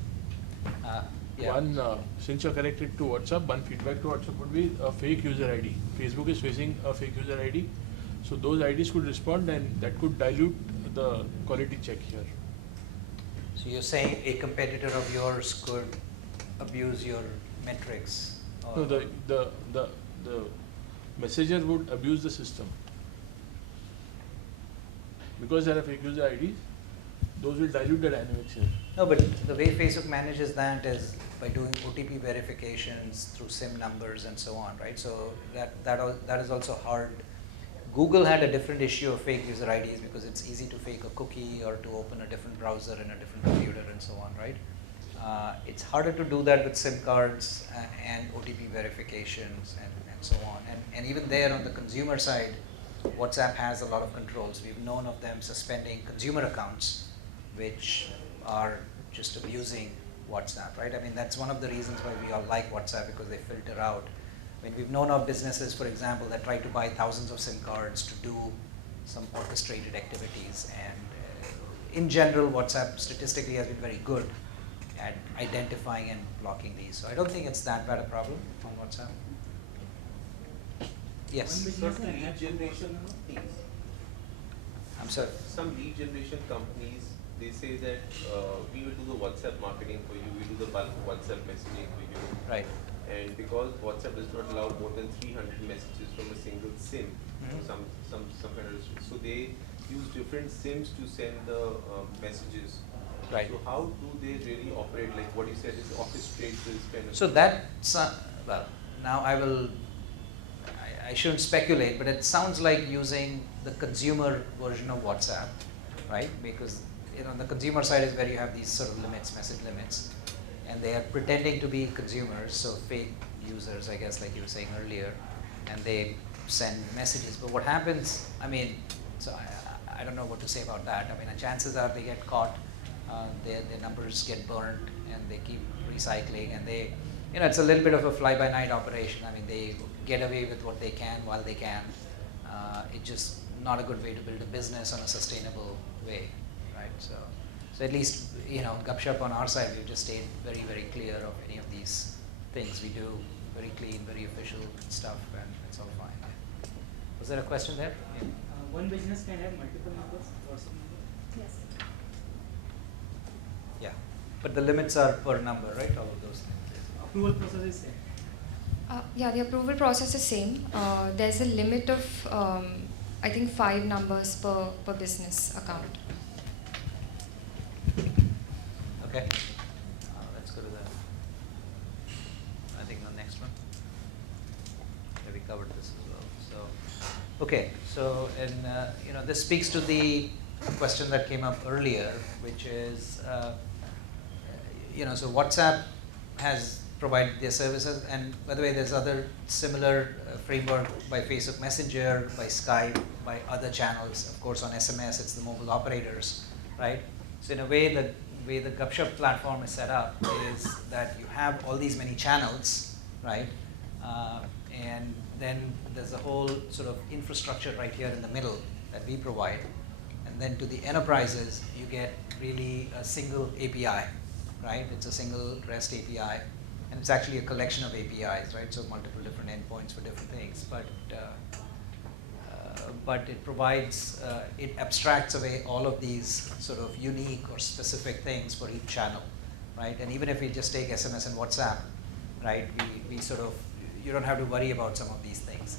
Yeah. Since you're connected to WhatsApp, one feedback to WhatsApp would be a fake user ID. Facebook is facing a fake user ID. So those IDs could respond and that could dilute the quality check here. So you're saying a competitor of yours could abuse your metrics? No, the messenger would abuse the system. Because there are fake user IDs, those will dilute the dynamics here. No, but the way Facebook manages that is by doing OTP verifications through SIM numbers and so on, right? So that is also hard. Google had a different issue of fake user IDs because it's easy to fake a cookie or to open a different browser in a different computer and so on, right? It's harder to do that with SIM cards and OTP verifications and so on. And even there on the consumer side, WhatsApp has a lot of controls. We've known of them suspending consumer accounts which are just abusing WhatsApp, right? I mean, that's one of the reasons why we all like WhatsApp, because they filter out. I mean, we've known of businesses, for example, that try to buy thousands of SIM cards to do some orchestrated activities. And in general, WhatsApp statistically has been very good at identifying and blocking these. So I don't think it's that bad a problem on WhatsApp. Yes? Certain lead generation companies. I'm sorry? Some lead generation companies, they say that we will do the WhatsApp marketing for you, we do the bulk WhatsApp messaging for you. Right. And because WhatsApp does not allow more than 300 messages from a single SIM, some kind of restriction. So they use different SIMs to send the messages. Right. So how do they really operate? Like what you said is orchestrate this kind of. So that's well. Now I shouldn't speculate, but it sounds like using the consumer version of WhatsApp, right? Because the consumer side is where you have these sort of limits, message limits, and they are pretending to be consumers, so fake users, I guess, like you were saying earlier, and they send messages. But what happens, I mean, so I don't know what to say about that. I mean, the chances are they get caught, their numbers get burned, and they keep recycling, and they, it's a little bit of a fly-by-night operation. I mean, they get away with what they can while they can. It's just not a good way to build a business on a sustainable way, right? So at least, Gupshup on our side, we've just stayed very, very clear of any of these things. We do very clean, very official stuff, and it's all fine. Was there a question there? Yeah. One business can have multiple numbers, WhatsApp numbers? Yes. Yeah, but the limits are per number, right? All of those things. Approval process is same. Yeah, the approval process is same. There's a limit of, I think, 5 numbers per business account. Okay. Let's go to the, I think, the next one. Yeah, we covered this as well. So, okay. So, and this speaks to the question that came up earlier, which is, so WhatsApp has provided their services, and by the way, there's other similar framework by Facebook Messenger, by Skype, by other channels. Of course, on SMS, it's the mobile operators, right? So in a way, the way the Gupshup platform is set up is that you have all these many channels, right? And then there's a whole sort of infrastructure right here in the middle that we provide. And then to the enterprises, you get really a single API, right? It's a single REST API. And it's actually a collection of APIs, right? So multiple different endpoints for different things. But it provides, it abstracts away all of these sort of unique or specific things for each channel, right? And even if we just take SMS and WhatsApp, right, we sort of, you don't have to worry about some of these things.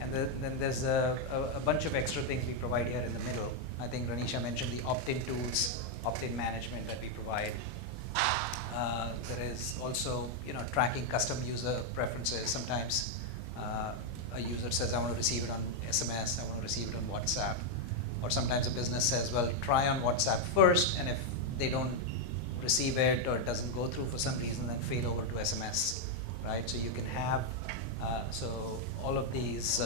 And then there's a bunch of extra things we provide here in the middle. I think Ranisha mentioned the opt-in tools, opt-in management that we provide. There is also, tracking custom user preferences. Sometimes a user says, I want to receive it on SMS, I want to receive it on WhatsApp. Or sometimes a business says, well, try on WhatsApp first, and if they don't receive it or it doesn't go through for some reason, then fade over to SMS, right? So you can have, so all of these,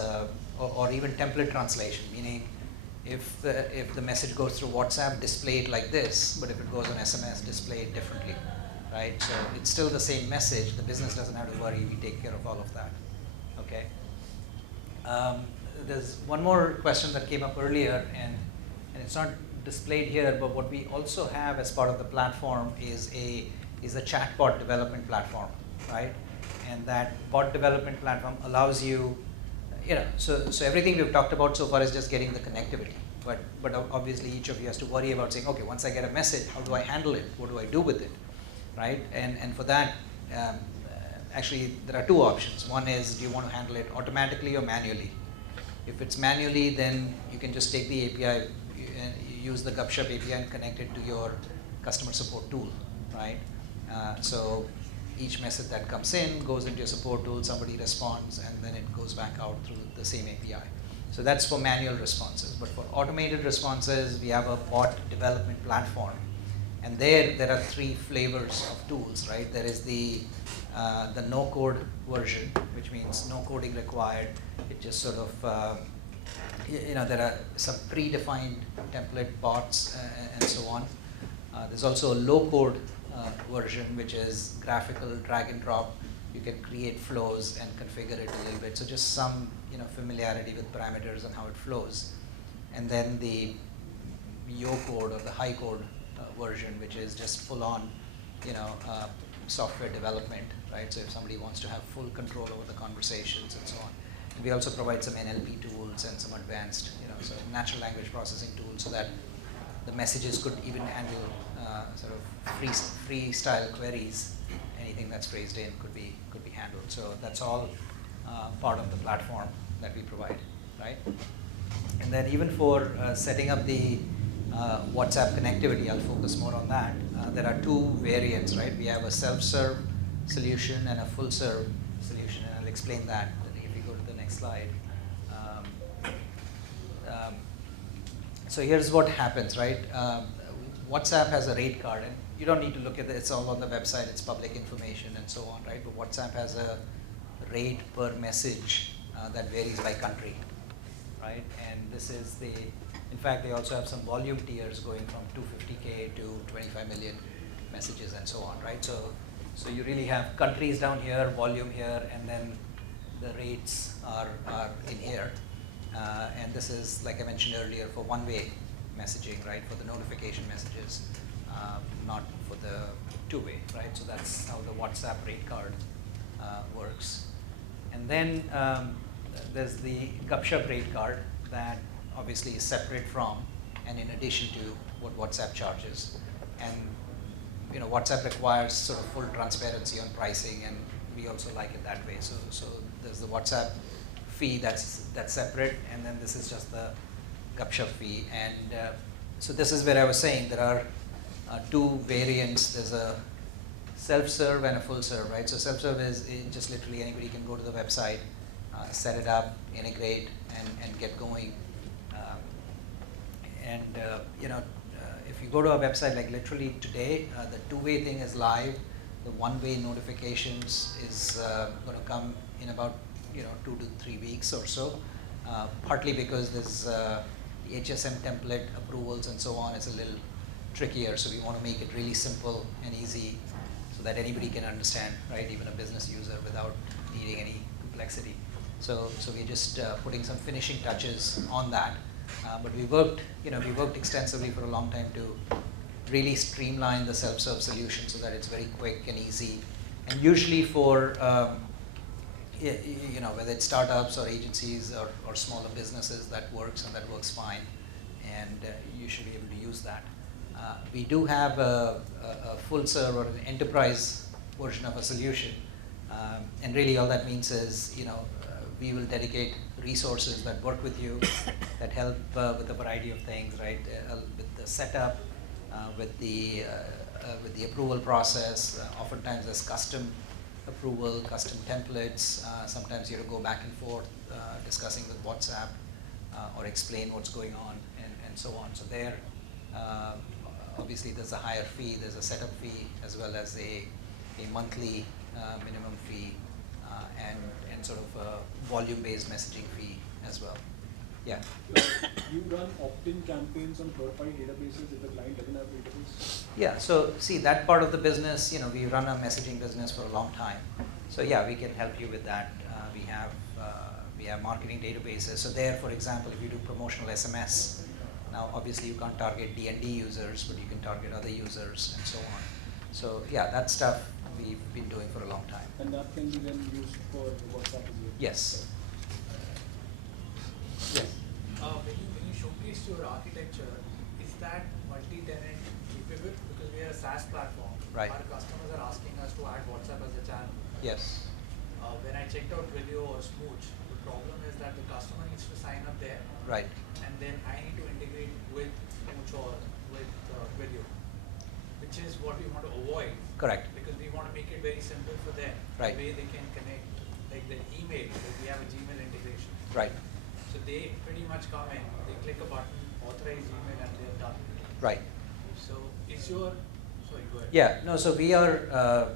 or even template translation, meaning if the message goes through WhatsApp, display it like this, but if it goes on SMS, display it differently, right? So it's still the same message. The business doesn't have to worry. We take care of all of that, okay? There's one more question that came up earlier, and it's not displayed here, but what we also have as part of the platform is a chatbot development platform, right? And that bot development platform allows you, so everything we've talked about so far is just getting the connectivity. But obviously each of you has to worry about saying, okay, once I get a message, how do I handle it? What do I do with it, right? And for that, actually there are 2 options. One is, do you want to handle it automatically or manually? If it's manually, then you can just take the API, use the Gupshup API and connect it to your customer support tool, right? So each message that comes in goes into your support tool, somebody responds, and then it goes back out through the same API. So that's for manual responses. But for automated responses, we have a bot development platform. And there are 3 flavors of tools, right? There is the no-code version, which means no coding required. It just sort of, there are some predefined template bots and so on. There's also a low-code version, which is graphical, drag and drop. You can create flows and configure it a little bit. So just some familiarity with parameters and how it flows. And then the yo code or the high code version, which is just full on software development, right? So if somebody wants to have full control over the conversations and so on. And we also provide some NLP tools and some advanced, so natural language processing tools, so that the messages could even handle sort of freestyle queries. Anything that's phrased in could be handled. So that's all part of the platform that we provide, right? And then even for setting up the WhatsApp connectivity, I'll focus more on that. There are 2 variants, right? We have a self-serve solution and a full-serve solution, and I'll explain that if you go to the next slide. So here's what happens, right? WhatsApp has a rate card, and you don't need to look at it. It's all on the website. It's public information and so on, right? But WhatsApp has a rate per message that varies by country, right? And this is in fact, they also have some volume tiers going from 250K to 25 million messages and so on, right? So you really have countries down here, volume here, and then the rates are in here. And this is, like I mentioned earlier, for one-way messaging, right? For the notification messages, not for the two-way, right? So that's how the WhatsApp rate card works. And then there's the Gupshup rate card that obviously is separate from and in addition to what WhatsApp charges. And WhatsApp requires sort of full transparency on pricing, and we also like it that way. So there's the WhatsApp fee that's separate, and then this is just the Gupshup fee. And so this is where I was saying there are two variants. There's a self-serve and a full-serve, right? So self-serve is just literally anybody can go to the website, set it up, integrate, and get going. If you go to our website, like literally today, the two-way thing is live. The one-way notifications is going to come in about 2 to 3 weeks or so. Partly because there's the HSM template approvals and so on is a little trickier, so we want to make it really simple and easy so that anybody can understand, right? Even a business user without needing any complexity. So we're just putting some finishing touches on that. But we worked extensively for a long time to really streamline the self-serve solution so that it's very quick and easy. And usually for whether it's startups or agencies or smaller businesses, that works and that works fine. And you should be able to use that. We do have a full serve or an enterprise version of a solution. And really all that means is, we will dedicate resources that work with you, that help with a variety of things, right? With the setup, with the approval process. Oftentimes there's custom approval, custom templates. Sometimes you have to go back and forth discussing with WhatsApp or explain what's going on and so on. So there, obviously there's a higher fee, there's a setup fee as well as a monthly minimum fee and sort of a volume-based messaging fee as well. Yeah. You run opt-in campaigns on third-party databases if the client doesn't have database? Yeah, so see that part of the business, we run a messaging business for a long time. So yeah, we can help you with that. We have marketing databases. So there, for example, if you do promotional SMS, now obviously you can't target D&D users, but you can target other users and so on. So yeah, that stuff we've been doing for a long time. And that can be then used for WhatsApp as well? Yes. Yes. When you showcase your architecture, is that multi-tenant capable? Because we are a SaaS platform. Right. Our customers are asking us to add WhatsApp as a channel. Yes. When I checked out Video or Smooch, the problem is that the customer needs to sign up there. Right. And then I need to integrate with Smooch or with Video, which is what we want to avoid. Correct. Because we want to make it very simple for them. Right. The way they can connect, like the email, like we have a Gmail integration. Right. So they pretty much come in, they click a button, authorize email, and they're done. Right. So is your, sorry, go ahead. Yeah, no, so we are,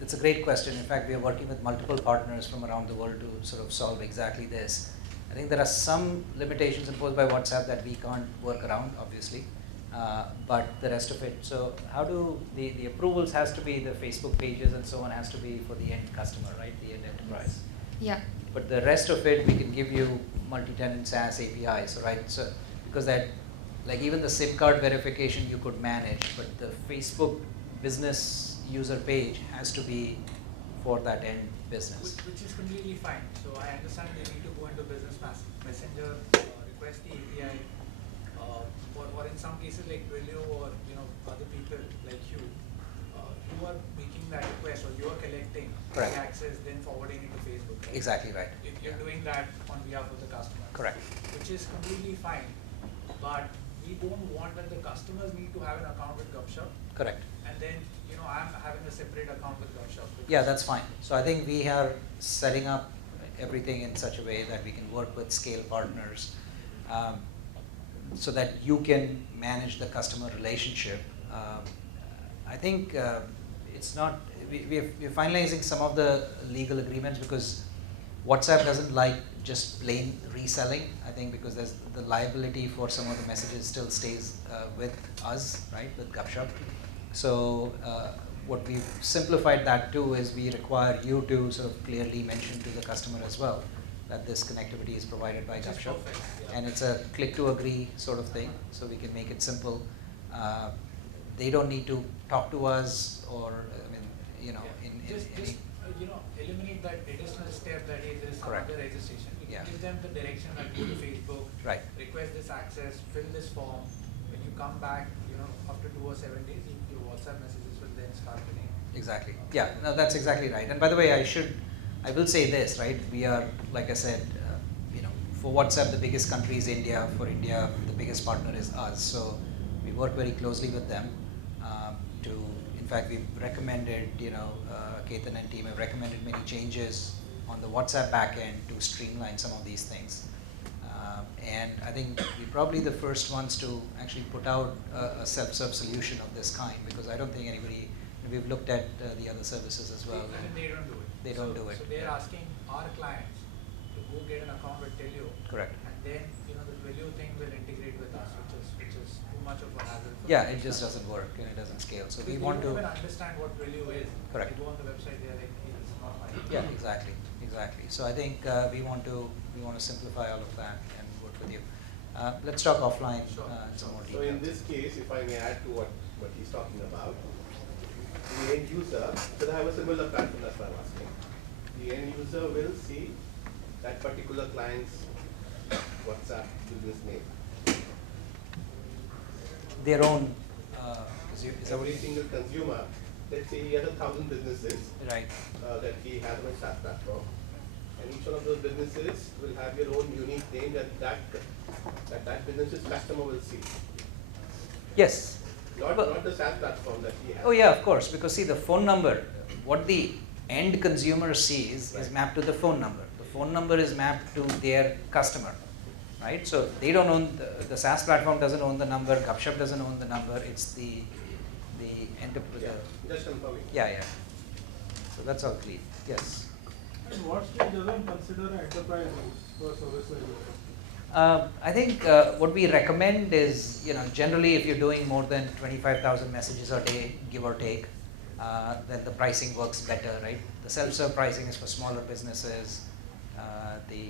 it's a great question. In fact, we are working with multiple partners from around the world to sort of solve exactly this. I think there are some limitations imposed by WhatsApp that we can't work around, obviously, but the rest of it. So how do the approvals has to be the Facebook pages and so on has to be for the end customer, right? The end enterprise. Yeah. But the rest of it, we can give you multi-tenant SaaS APIs, right? So because that, like even the SIM card verification you could manage, but the Facebook business user page has to be for that end business. Which is completely fine. So I understand they need to go into business messenger, request the API, or in some cases like Twilio or other people like you are making that request or you are collecting the access, then forwarding it to Facebook. Right? Exactly right. If you're doing that on behalf of the customer. Correct. Which is completely fine, but we don't want that the customers need to have an account with Gupshup. Correct. And then I'm having a separate account with Gupshup. Yeah, that's fine. So I think we are setting up everything in such a way that we can work with scale partners so that you can manage the customer relationship. I think it's not, we're finalizing some of the legal agreements because WhatsApp doesn't like just plain reselling, I think, because there's the liability for some of the messages still stays with us, right, with Gupshup. So what we've simplified that to is we require you to sort of clearly mention to the customer as well that this connectivity is provided by Gupshup. And it's a click to agree sort of thing, so we can make it simple. They don't need to talk to us or, I mean, you know, just eliminate that additional step that is there is some Correct. other registration. You Yeah. can give them the direction like go to Facebook, Right. request this access, fill this form. When you come back, after 2 or 7 days, your WhatsApp messages will then start getting. Exactly. Yeah, no, that's exactly right. And by the way, I will say this, right? We are, like I said, for WhatsApp, the biggest country is India. For India, the biggest partner is us. So we work very closely with them. In fact, we've recommended, Ketan and team have recommended many changes on the WhatsApp backend to streamline some of these things. And I think we're probably the first ones to actually put out a self-serve solution of this kind, because I don't think anybody, we've looked at the other services as well. They don't do it. They don't do it. So they're asking our clients to go get an account with Telio. Correct. And then, the Twilio thing will integrate with us, which is too much of a hassle. Yeah, it just doesn't work and it doesn't scale. So we want to. They don't even understand what Twilio is. Correct. If you go on the website, they're like, hey, this is not my. Yeah, exactly. So I think we want to simplify all of that and work with you. Let's talk offline in some more detail. So in this case, if I may add to what he's talking about, the end user, so I have a similar platform, that's why I'm asking. The end user will see that particular client's WhatsApp business name. Their own, Every single consumer, let's say he has 1,000 businesses right. That he has on a SaaS platform. And each one of those businesses will have your own unique name that business's customer will see. Yes. Not the SaaS platform that he has. Oh yeah, of course, because see the phone number, what the end consumer sees is mapped to the phone number. The phone number is mapped to their customer, right? So they don't own, the SaaS platform doesn't own the number, Gupshup doesn't own the number, it's the enterprise. Yeah, just confirming. Yeah. So that's all clean, yes. And what stage doesn't consider an enterprise use for service like this? I think what we recommend is, generally if you're doing more than 25,000 messages a day, give or take, then the pricing works better, right? The self-serve pricing is for smaller businesses, the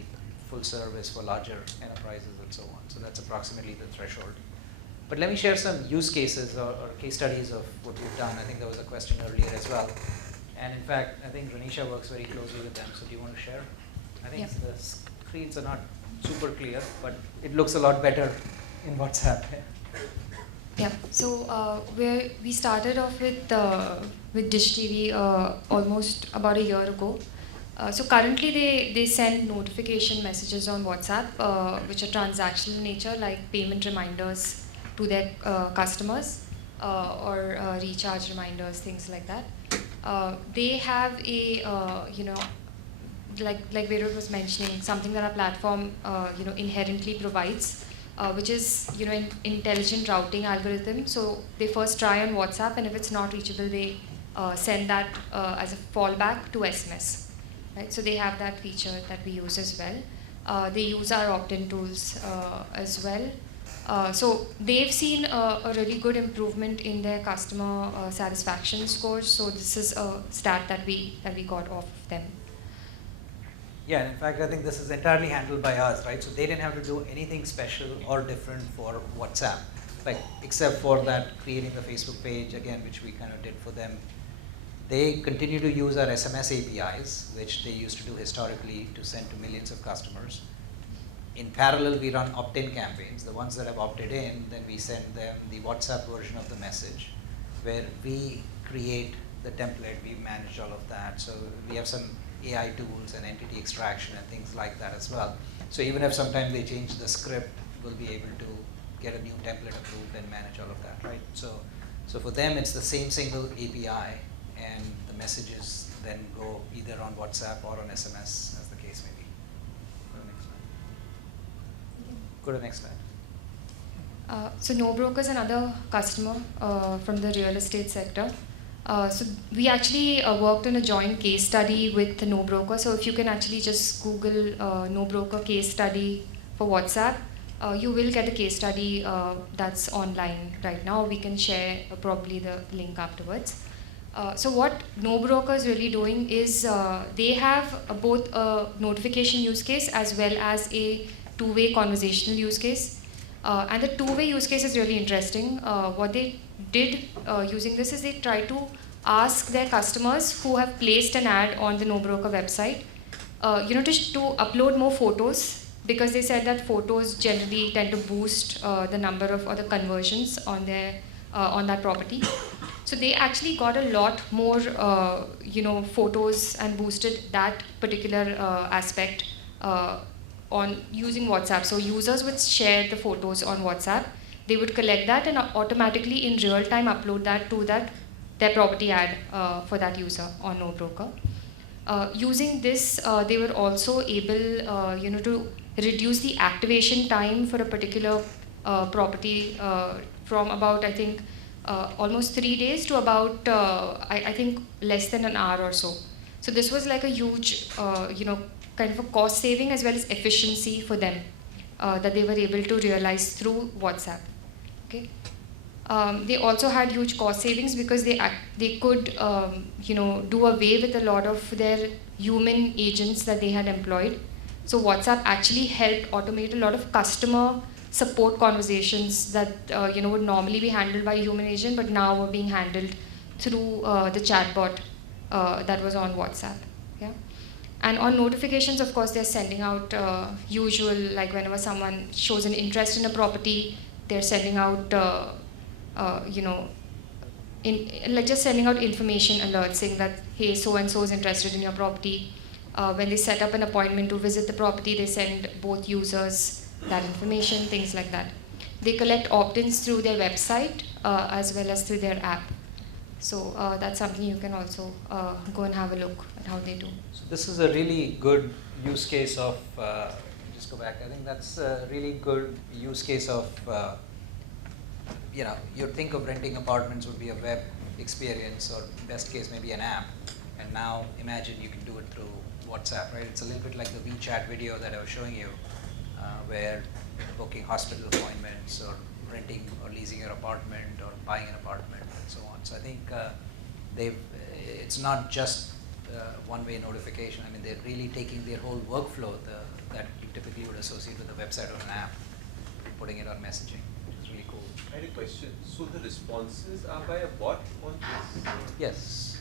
full service for larger enterprises and so on. So that's approximately the threshold. But let me share some use cases or case studies of what we've done. I think there was a question earlier as well. And in fact, I think Renisha works very closely with them. So do you want to share? I think the screens are not super clear, but it looks a lot better in WhatsApp. Yeah. So we started off with Dish TV almost about a year ago. So currently they send notification messages on WhatsApp, which are transactional in nature, like payment reminders to their customers or recharge reminders, things like that. They have a like Beerud was mentioning, something that our platform inherently provides, which is an intelligent routing algorithm. So they first try on WhatsApp, and if it's not reachable, they send that as a fallback to SMS. Right? So they have that feature that we use as well. They use our opt-in tools as well. So they've seen a really good improvement in their customer satisfaction scores. So this is a stat that we got off of them. Yeah, and in fact, I think this is entirely handled by us, right? So they didn't have to do anything special or different for WhatsApp, except for that creating the Facebook page again, which we kind of did for them. They continue to use our SMS APIs, which they used to do historically to send to millions of customers. In parallel, we run opt-in campaigns. The ones that have opted in, then we send them the WhatsApp version of the message, where we create the template, we manage all of that. So we have some AI tools and entity extraction and things like that as well. So even if sometimes they change the script, we'll be able to get a new template approved and manage all of that, right? So for them, it's the same single API, and the messages then go either on WhatsApp or on SMS, as the case may be. Go to the next slide. So NoBroker is another customer from the real estate sector. So we actually worked on a joint case study with No Broker. So if you can actually just Google No Broker case study for WhatsApp, you will get a case study that's online right now. We can share probably the link afterwards. So what No Broker is really doing is they have both a notification use case as well as a two-way conversational use case. And the two-way use case is really interesting. What they did using this is they try to ask their customers who have placed an ad on the No Broker website, to upload more photos, because they said that photos generally tend to boost the number of or the conversions on their on that property. So they actually got a lot more photos and boosted that particular aspect on using WhatsApp. So users would share the photos on WhatsApp. They would collect that and automatically in real time upload that to their property ad for that user on No Broker. Using this, they were also able, to reduce the activation time for a particular property from about, I think, almost 3 days to about, I think, less than an hour or so. So this was like a huge, kind of a cost saving as well as efficiency for them that they were able to realize through WhatsApp. Okay. They also had huge cost savings because they could, do away with a lot of their human agents that they had employed. So WhatsApp actually helped automate a lot of customer support conversations that would normally be handled by a human agent, but now were being handled through the chatbot that was on WhatsApp. Yeah. And on notifications, of course, they're sending out usual, like whenever someone shows an interest in a property, they're sending out, just sending out information alerts saying that, hey, so-and-so is interested in your property. When they set up an appointment to visit the property, they send both users that information, things like that. They collect opt-ins through their website as well as through their app. So that's something you can also go and have a look at how they do. So this is a really good use case of, just go back, I think that's a really good use case of, you'd think of renting apartments would be a web experience, or best case maybe an app, and now imagine you can do it through WhatsApp, right? It's a little bit like the WeChat video that I was showing you, where booking hospital appointments or renting or leasing your apartment or buying an apartment and so on. So I think it's not just one-way notification. I mean, they're really taking their whole workflow that you typically would associate with a website or an app and putting it on messaging, which is really cool. I had a question. So the responses are by a bot on this? Yes,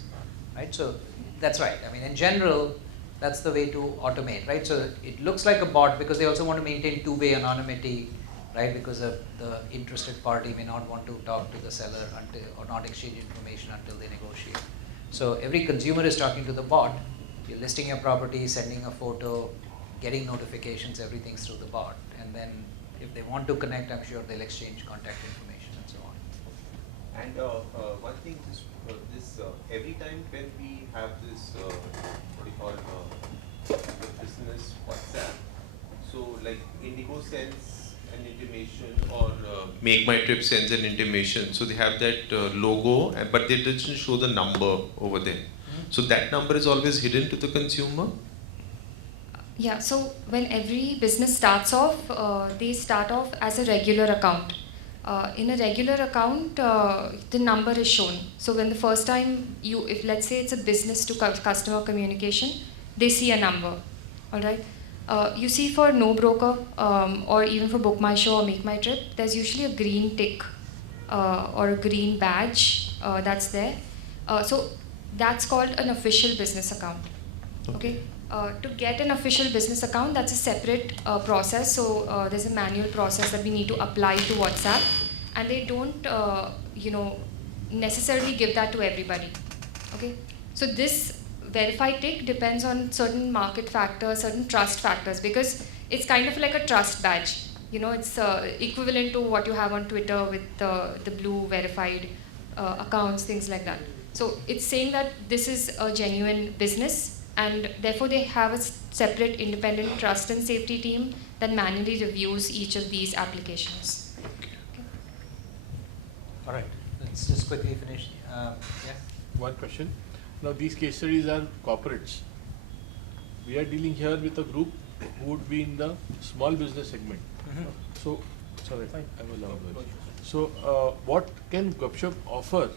right. So that's right. I mean, in general, that's the way to automate, right? So it looks like a bot because they also want to maintain two-way anonymity, right? Because the interested party may not want to talk to the seller until, or not exchange information until they negotiate. So every consumer is talking to the bot. You're listing your property, sending a photo, getting notifications, everything's through the bot. And then if they want to connect, I'm sure they'll exchange contact information and so on. And one thing, this every time when we have this, what do you call the business WhatsApp, so like Indigo sends an intimation or Make My Trip sends an intimation, so they have that logo, but they doesn't show the number over there. So that number is always hidden to the consumer? Yeah, so when every business starts off, they start off as a regular account. In a regular account, the number is shown. So when the first time if let's say it's a business to customer communication, they see a number, all right? You see for No Broker or even for Book My Show or Make My Trip, there's usually a green tick or a green badge that's there. So that's called an official business account, okay? To get an official business account, that's a separate process. So there's a manual process that we need to apply to WhatsApp, and they don't, necessarily give that to everybody. Okay. So this verified tick depends on certain market factors, certain trust factors, because it's kind of like a trust badge. It's equivalent to what you have on Twitter with the blue verified accounts, things like that. So it's saying that this is a genuine business. And therefore, they have a separate independent trust and safety team that manually reviews each of these applications. Okay. All right, let's just quickly finish. Yeah. one question. Now these case studies are corporates. We are dealing here with a group who would be in the small business segment. So, sorry, I'm a long word. So, what can Gupshup offer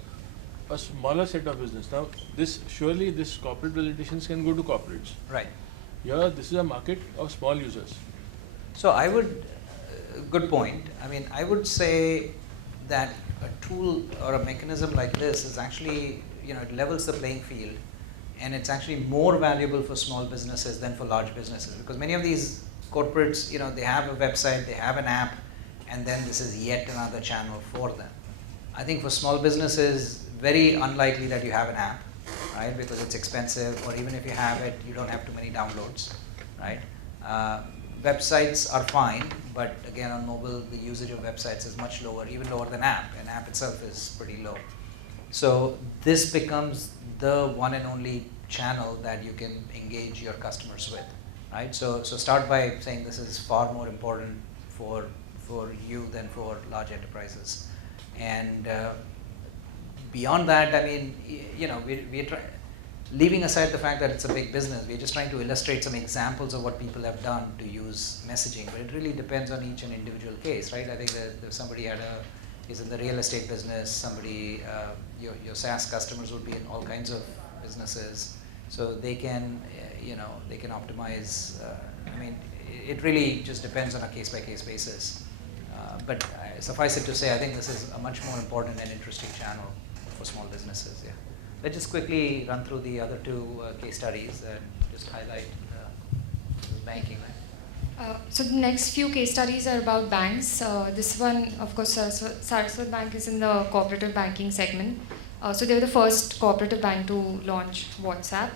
a smaller set of business? Now, surely this corporate presentations can go to corporates. Right. Here, this is a market of small users. So I would, good point. I mean, I would say that a tool or a mechanism like this is actually, it levels the playing field, and it's actually more valuable for small businesses than for large businesses, because many of these corporates, they have a website, they have an app, and then this is yet another channel for them. I think for small businesses, very unlikely that you have an app, right? Because it's expensive, or even if you have it, you don't have too many downloads, right? Websites are fine, but again on mobile, the usage of websites is much lower, even lower than app, and app itself is pretty low. So this becomes the one and only channel that you can engage your customers with, right? So start by saying this is far more important for you than for large enterprises. And beyond that, I mean, we're leaving aside the fact that it's a big business, we're just trying to illustrate some examples of what people have done to use messaging, but it really depends on each and individual case, right? I think that if somebody is in the real estate business, somebody, your SaaS customers would be in all kinds of businesses, so they can, they can optimize. I mean, it really just depends on a case-by-case basis. But suffice it to say, I think this is a much more important and interesting channel for small businesses. Yeah. Let's just quickly run through the other two case studies and just highlight banking. So the next few case studies are about banks. This one, of course, Saraswat Bank is in the cooperative banking segment. So they were the first cooperative bank to launch WhatsApp.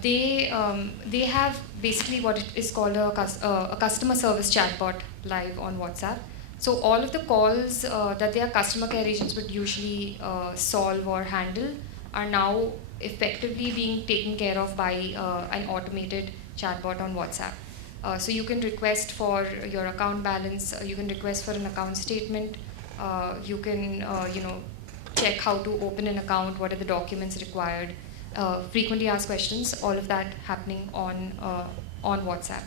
They have basically what is called a customer service chatbot live on WhatsApp. So all of the calls that their customer care agents would usually solve or handle are now effectively being taken care of by an automated chatbot on WhatsApp. So you can request for your account balance, you can request for an account statement, you can check how to open an account, what are the documents required, frequently asked questions, all of that happening on WhatsApp.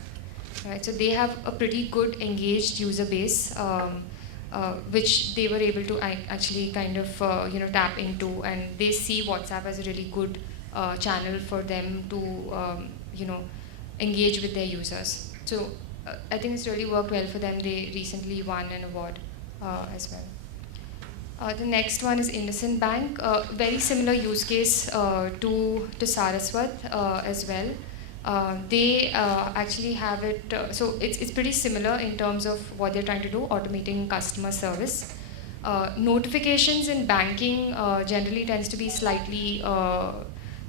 Right, so they have a pretty good engaged user base, which they were able to actually kind of tap into, and they see WhatsApp as a really good channel for them to engage with their users. So I think it's really worked well for them. They recently won an award as well. The next one is Innocent Bank, very similar use case to Saraswat as well. They actually have it, so it's pretty similar in terms of what they're trying to do, automating customer service. Notifications in banking generally tends to be slightly,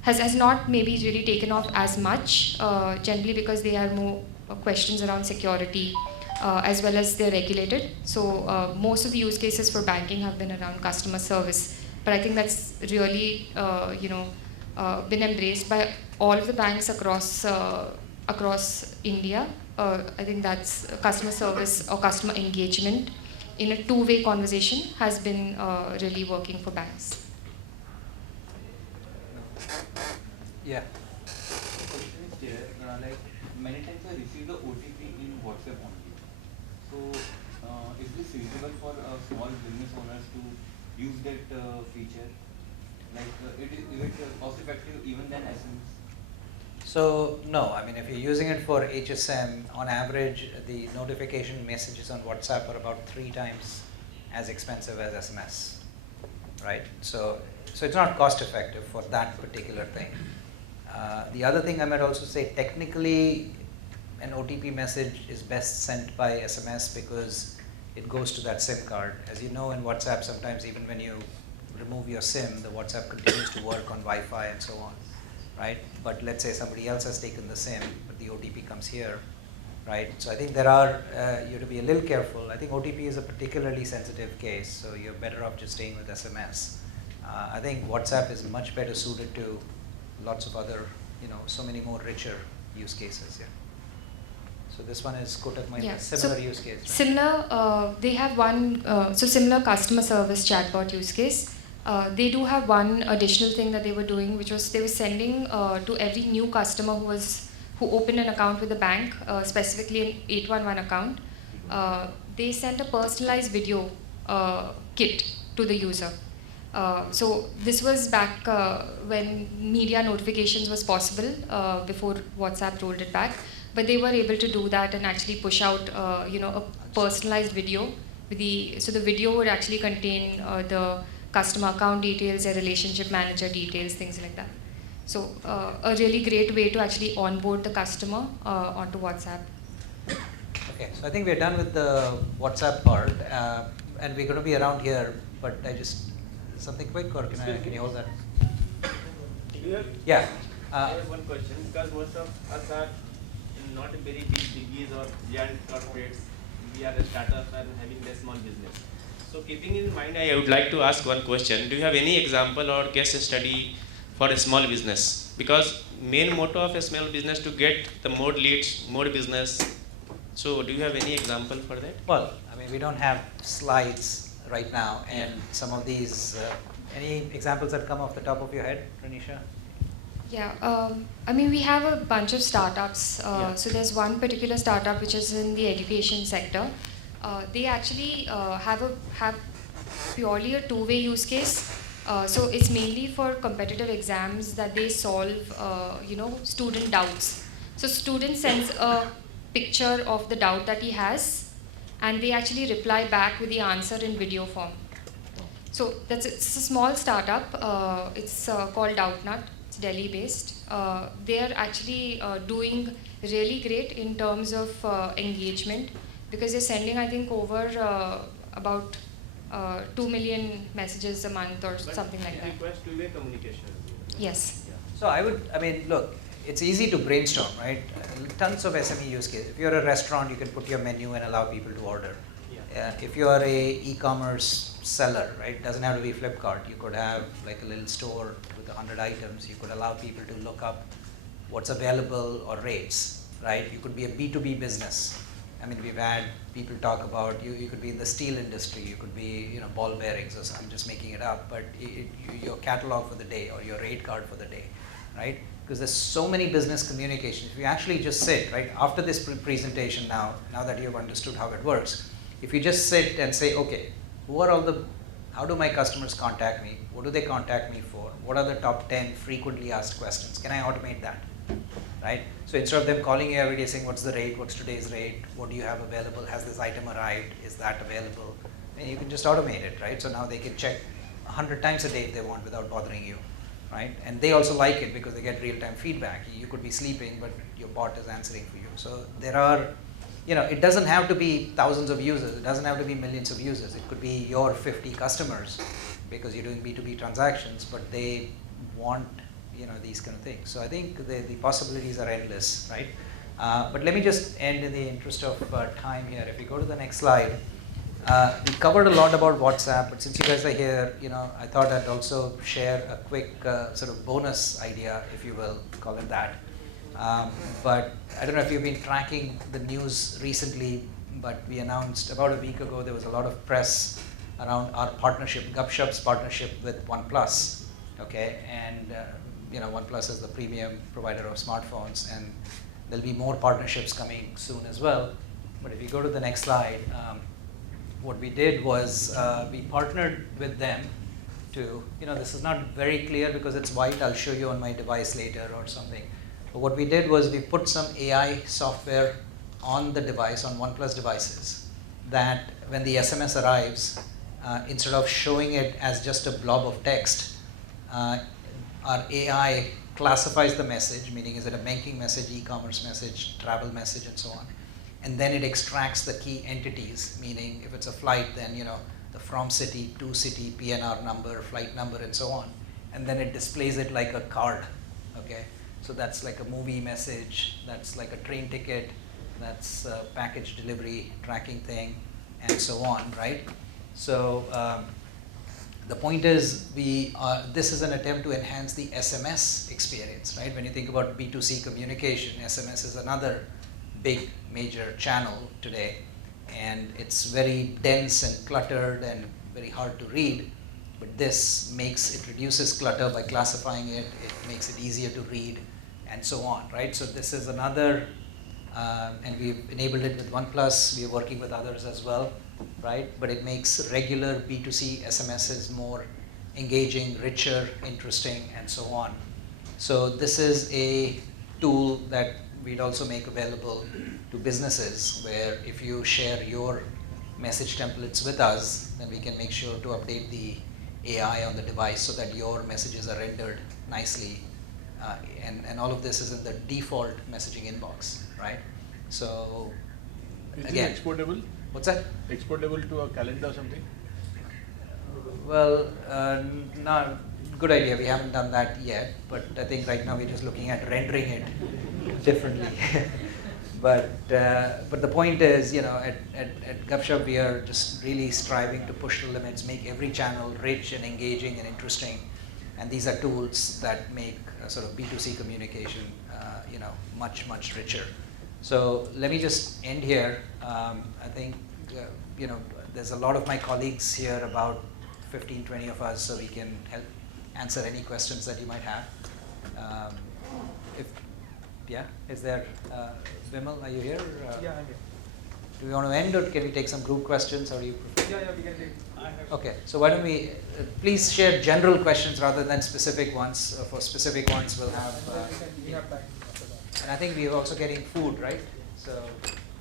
has not maybe really taken off as much, generally because they are more questions around security as well as they're regulated. So most of the use cases for banking have been around customer service, but I think that's really been embraced by all of the banks across India. I think that's customer service or customer engagement in a two-way conversation has been really working for banks. Yeah. The question is there, like many times I receive the OTP in WhatsApp only. So is this feasible for small business owners to use that feature? Like, is it cost effective even than SMS? So no, I mean if you're using it for HSM, on average the notification messages on WhatsApp are about 3 times as expensive as SMS, right? So it's not cost effective for that particular thing. The other thing I might also say, technically an OTP message is best sent by SMS because it goes to that SIM card. As you know, in WhatsApp sometimes even when you remove your SIM, the WhatsApp continues to work on Wi-Fi and so on, right? But let's say somebody else has taken the SIM, but the OTP comes here, right? So I think there are, you have to be a little careful. I think OTP is a particularly sensitive case, so you're better off just staying with SMS. I think WhatsApp is much better suited to lots of other, so many more richer use cases, yeah. So this one is Kotak Mahindra, similar use case, right? Similar, they have one, so similar customer service chatbot use case. They do have one additional thing that they were doing, which was they were sending to every new customer who opened an account with the bank, specifically an 811 account. They sent a personalized video kit to the user. So this was back when media notifications was possible, before WhatsApp rolled it back. But they were able to do that and actually push out, a personalized video. So the video would actually contain the customer account details, their relationship manager details, things like that. So a really great way to actually onboard the customer onto WhatsApp. Okay, so I think we're done with the WhatsApp part, and we're going to be around here. But something quick, or can you hold that? Yeah. I have one question, because most of us are not very big biggies or giant corporates. We are a startup and having a small business. So keeping in mind, I would like to ask one question. Do you have any example or case study for a small business? Because main motto of a small business to get the more leads, more business. So do you have any example for that? Well, I mean, we don't have slides right now, and some of these, any examples that come off the top of your head, Renisha? Yeah, I mean, we have a bunch of startups. So there's one particular startup which is in the education sector. They actually have purely a two-way use case. So it's mainly for competitive exams that they solve, student doubts. So student sends a picture of the doubt that he has, and they actually reply back with the answer in video form. So it's a small startup. It's called Doubtnut. It's Delhi-based. They are actually doing really great in terms of engagement, because they're sending, I think, over about 2 million messages a month or something like that. Request two-way communication. Yes. So look, it's easy to brainstorm, right? Tons of SME use cases. If you're a restaurant, you can put your menu and allow people to order. If you are a e-commerce seller, right, doesn't have to be Flipkart. You could have like a little store with 100 items. You could allow people to look up what's available or rates, right? You could be a B2b business. I mean, we've had people talk about you could be in the steel industry, you could be, ball bearings or something. I'm just making it up, but your catalog for the day or your rate card for the day, right? Because there's so many business communications. If you actually just sit, right, after this presentation now that you've understood how it works, if you just sit and say, okay, how do my customers contact me? What do they contact me for? What are the top 10 frequently asked questions? Can I automate that, right? So instead of them calling you every day saying, what's the rate? What's today's rate? What do you have available? Has this item arrived? Is that available? And you can just automate it, right? So now they can check 100 times a day if they want without bothering you, right? And they also like it because they get real-time feedback. You could be sleeping, but your bot is answering for you. So there are, it doesn't have to be thousands of users. It doesn't have to be millions of users. It could be your 50 customers because you're doing B2B transactions, but they want, these kind of things. So I think the possibilities are endless, right? But let me just end in the interest of time here. If we go to the next slide, we covered a lot about WhatsApp, but since you guys are here, I thought I'd also share a quick sort of bonus idea, if you will, call it that. But I don't know if you've been tracking the news recently, but we announced about a week ago there was a lot of press around our partnership, Gupshup's partnership with OnePlus, okay? And OnePlus is the premium provider of smartphones, and there'll be more partnerships coming soon as well. But if you go to the next slide, what we did was we partnered with them to, this is not very clear because it's white. I'll show you on my device later or something. But what we did was we put some AI software on the device, on OnePlus devices, that when the SMS arrives, instead of showing it as just a blob of text, our AI classifies the message, meaning is it a banking message, e-commerce message, travel message, and so on. And then it extracts the key entities, meaning if it's a flight, then the from city, to city, PNR number, flight number, and so on. And then it displays it like a card, okay? So that's like a movie message, that's like a train ticket, that's a package delivery tracking thing, and so on, right? So the point is, this is an attempt to enhance the SMS experience, right? When you think about B2C communication, SMS is another big major channel today, and it's very dense and cluttered and very hard to read. But this reduces clutter by classifying it, it makes it easier to read, and so on, right? So this is another, and we've enabled it with OnePlus, we're working with others as well, right? But it makes regular B2C SMSs more engaging, richer, interesting, and so on. So this is a tool that we'd also make available to businesses, where if you share your message templates with us, then we can make sure to update the AI on the device so that your messages are rendered nicely. And all of this is in the default messaging inbox, right? So, is again, it exportable? What's that? Exportable to a calendar or something? Well, no, good idea. We haven't done that yet, but I think right now we're just looking at rendering it differently. But the point is, at Gupshup we are just really striving to push the limits, make every channel rich and engaging and interesting, and these are tools that make sort of B2C communication, much richer. So let me just end here. I think there's a lot of my colleagues here, about 15-20 of us, so we can help answer any questions that you might have. Is there, Vimal, are you here? Yeah, I'm here. Do we want to end, or can we take some group questions, or do you prefer? Yeah, we can take. Okay, so why don't we, please share general questions rather than specific ones. For specific ones, we'll have. We have time after that. And I think we're also getting food, right? So.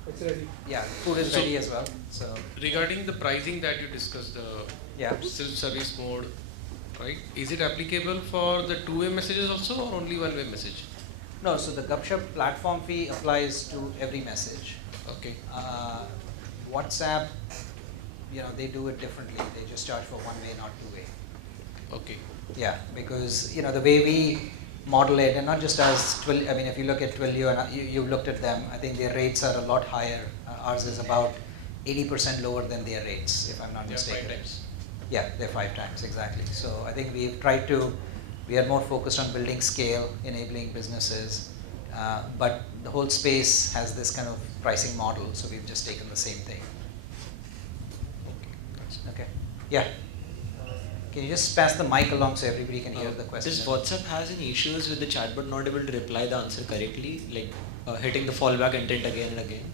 It's ready. Yeah, food is ready as well. So. Regarding the pricing that you discussed, the self-service mode, right? Is it applicable for the two-way messages also, or only one-way message? No, so the Gupshup platform fee applies to every message. Okay. WhatsApp, they do it differently. They just charge for one-way, not two-way. Okay. Yeah, because the way we model it, and not just us, if you look at Twilio and you've looked at them, I think their rates are a lot higher. Ours is about 80% lower than their rates, if I'm not mistaken. 5 times. Yeah, they're 5 times, exactly. So I think we are more focused on building scale, enabling businesses, but the whole space has this kind of pricing model, so we've just taken the same thing. Okay. Yeah. Can you just pass the mic along so everybody can hear the question? Does WhatsApp has any issues with the chatbot not able to reply the answer correctly, like hitting the fallback intent again and again?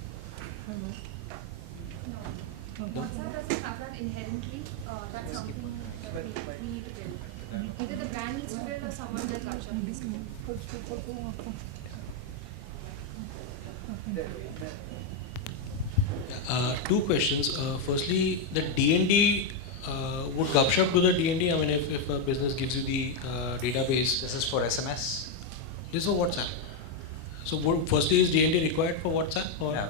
No. WhatsApp doesn't have that inherently. That's something that we need to build. Either the brand needs to build or someone that Gupshup needs to build. 2 questions. Firstly, the D&D, would Gupshup do the D&D? If a business gives you the database. This is for SMS? This is for WhatsApp. So firstly, is D&D required for WhatsApp, or no?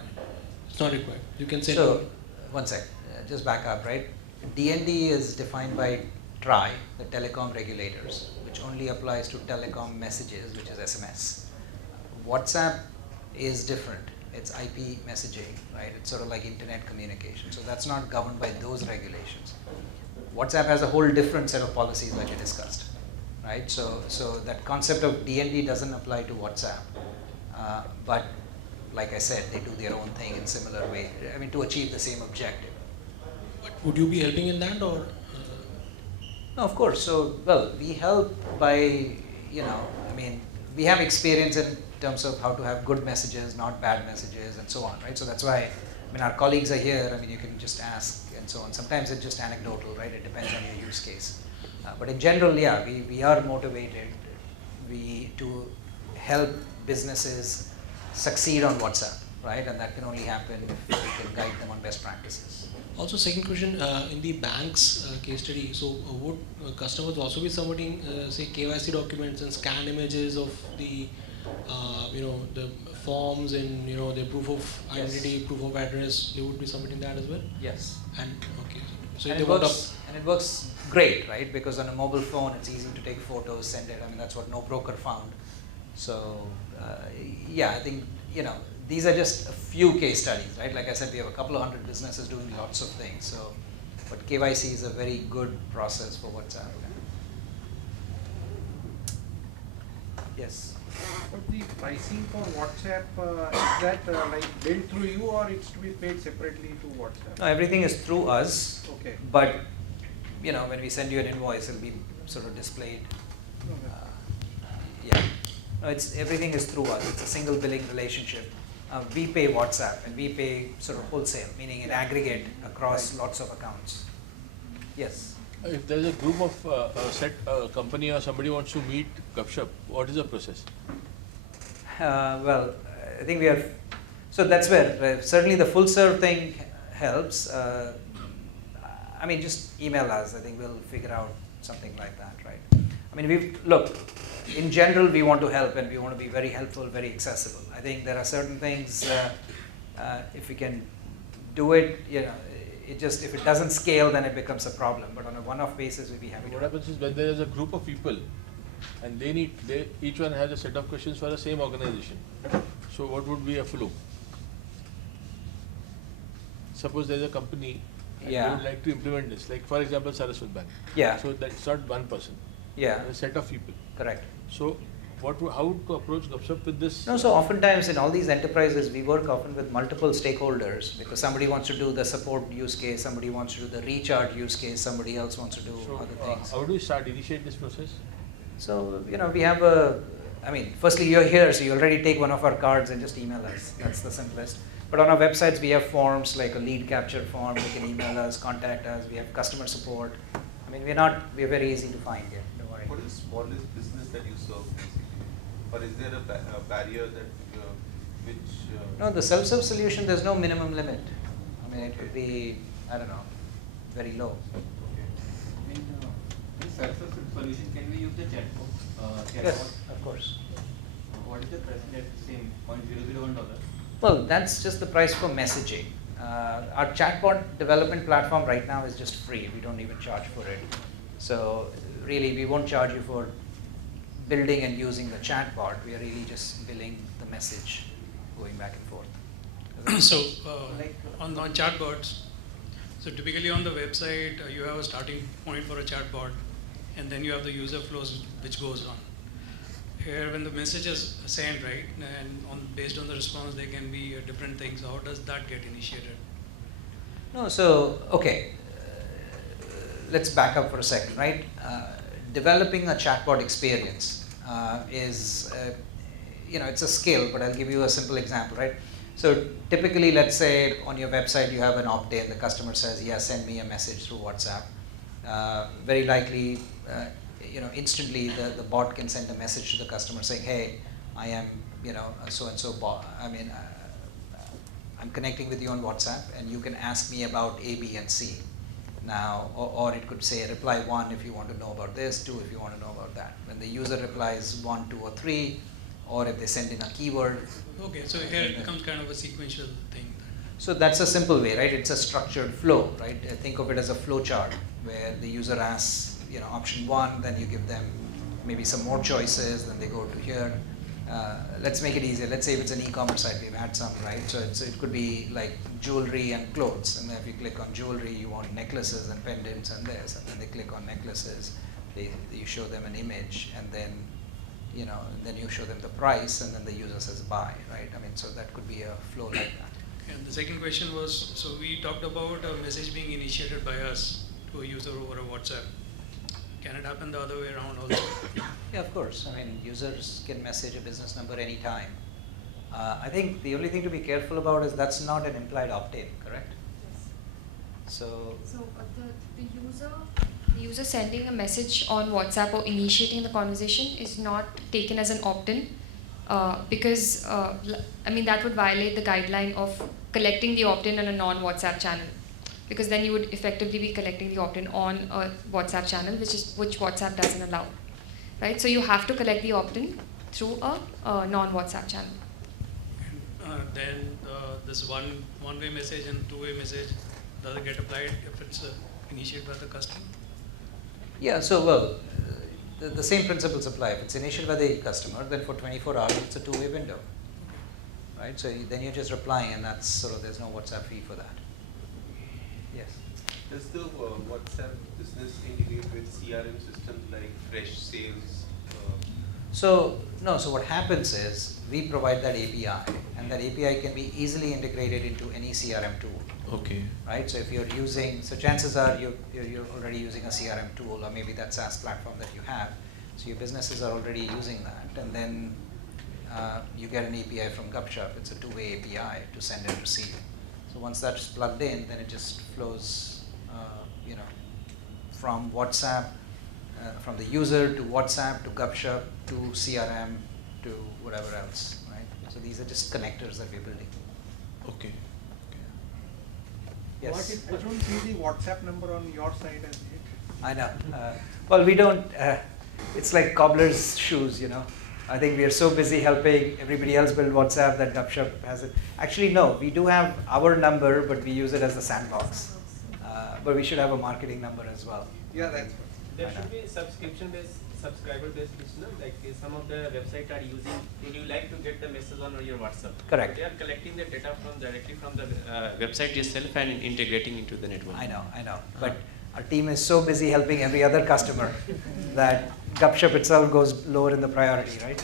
It's not required? You can say. So, one sec, just back up, right? D&D is defined by TRAI, the telecom regulators, which only applies to telecom messages, which is SMS. WhatsApp is different. It's IP messaging, right? It's sort of like internet communication. So that's not governed by those regulations. WhatsApp has a whole different set of policies like I discussed, right? So that concept of D&D doesn't apply to WhatsApp. But like I said, they do their own thing in similar way, to achieve the same objective. But would you be helping in that, or? No, of course. So, we help by, we have experience in terms of how to have good messages, not bad messages, and so on, right? So that's why, our colleagues are here. You can just ask and so on. Sometimes it's just anecdotal, right? It depends on your use case. But in general, yeah, we are motivated to help businesses succeed on WhatsApp, right? And that can only happen if we can guide them on best practices. Also, second question, in the bank's case study, so would customers also be submitting, say, KYC documents and scanned images of the, the forms and, the proof of identity, proof of address, they would be submitting that as well? Yes. And, okay. So and it works great, right? Because on a mobile phone, it's easy to take photos, send it. That's what no broker found. So, yeah, I think, these are just a few case studies, right? Like I said, we have a couple of hundred businesses doing lots of things. So, but KYC is a very good process for WhatsApp. Yes. But the pricing for WhatsApp, is that billed through you, or it's to be paid separately to WhatsApp? No, everything is through us. Okay. But when we send you an invoice, it'll be sort of displayed. Yeah. No, everything is through us. It's a single billing relationship. We pay WhatsApp and we pay sort of wholesale, meaning in aggregate across lots of accounts. Yes. If there is a group of a company or somebody wants to meet Gupshup, what is the process? Well, I think we are. So that's where certainly the full serve thing helps. I mean, just email us. I think we'll figure out something like that, right? I mean, in general, we want to help and we want to be very helpful, very accessible. I think there are certain things, if we can do it, if it doesn't scale, then it becomes a problem. But on a one-off basis, we'd be happy to. What happens is when there is a group of people and each one has a set of questions for the same organization. So what would be a flow? Suppose there is a company and they would like to implement this, like for example, Saraswat Bank. Yeah. So that's not one person. Yeah. A set of people. Correct. So how to approach Gupshup with this? No, so oftentimes in all these enterprises, we work often with multiple stakeholders because somebody wants to do the support use case, somebody wants to do the recharge use case, somebody else wants to do other things. How do you initiate this process? So, we have firstly you're here, so you already take one of our cards and just email us. That's the simplest. But on our websites, we have forms like a lead capture form. You can email us, contact us. We have customer support. I mean, we're very easy to find here. Don't worry. What is the smallest business that you serve, basically? Or is there a barrier that No, the self-serve solution, there's no minimum limit. I mean, it could be, I don't know, very low. In self-serve solution, can we use the chatbot? Yes, of course. What is the price at same $0.001? Well, that's just the price for messaging. Our chatbot development platform right now is just free. We don't even charge for it. So really, we won't charge you for building and using the chatbot. We are really just billing the message going back and forth. So on chatbots, so typically on the website, you have a starting point for a chatbot, and then you have the user flows which goes on. Here, when the message is sent, right, and based on the response, there can be different things. How does that get initiated? No, so, okay, let's back up for a second, right? Developing a chatbot experience is, it's a skill, but I'll give you a simple example, right? So typically, let's say on your website, you have an opt-in, the customer says, yeah, send me a message through WhatsApp. Very likely, instantly the bot can send a message to the customer saying, hey, I am, so-and-so bot, I'm connecting with you on WhatsApp and you can ask me about A, B, and C. Now, or it could say reply 1 if you want to know about this, 2 if you want to know about that. When the user replies 1, 2, or 3, or if they send in a keyword. Okay, so here it becomes kind of a sequential thing. So that's a simple way, right? It's a structured flow, right? Think of it as a flow chart where the user asks, option 1, then you give them maybe some more choices, then they go to here. Let's make it easier. Let's say if it's an e-commerce site, we've had some, right? So it could be like jewelry and clothes, and then if you click on jewelry, you want necklaces and pendants and this, and then they click on necklaces, you show them an image, and then then you show them the price, and then the user says buy, right? I mean, so that could be a flow like that. And the second question was, so we talked about a message being initiated by us to a user over a WhatsApp. Can it happen the other way around also? Yeah, of course. I mean, users can message a business number anytime. I think the only thing to be careful about is that's not an implied opt-in, correct? Yes. So the user sending a message on WhatsApp or initiating the conversation is not taken as an opt-in because that would violate the guideline of collecting the opt-in on a non-WhatsApp channel. Because then you would effectively be collecting the opt-in on a WhatsApp channel, which WhatsApp doesn't allow, right? So you have to collect the opt-in through a non-WhatsApp channel. Then this one-way message and two-way message, does it get applied if it's initiated by the customer? Yeah, so the same principles apply. If it's initiated by the customer, then for 24 hours it's a two-way window, right? So then you're just replying, and that's there's no WhatsApp fee for that. Yes. Does the WhatsApp business integrate with CRM systems like Fresh Sales So what happens is we provide that API, and that API can be easily integrated into any CRM tool. Okay. Right. So if you're using, so chances are you're already using a CRM tool, or maybe that SaaS platform that you have. So your businesses are already using that, and then you get an API from Gupshup. It's a two-way API to send and receive. So once that's plugged in, then it just flows, from WhatsApp, from the user to WhatsApp to Gupshup to CRM to whatever else, right? So these are just connectors that we're building. Okay. Yes. I don't see the WhatsApp number on your side as yet. I know. Well, we don't. It's like cobbler's shoes, I think we are so busy helping everybody else build WhatsApp that Gupshup has it. Actually, no, we do have our number, but we use it as a sandbox. But we should have a marketing number as well. Yeah, that's what. There should be subscription-based, subscriber-based business. Like some of the websites are using. Would you like to get the message on your WhatsApp? Correct. They are collecting the data directly from the website itself and integrating into the network. I know. But our team is so busy helping every other customer that Gupshup itself goes lower in the priority, right?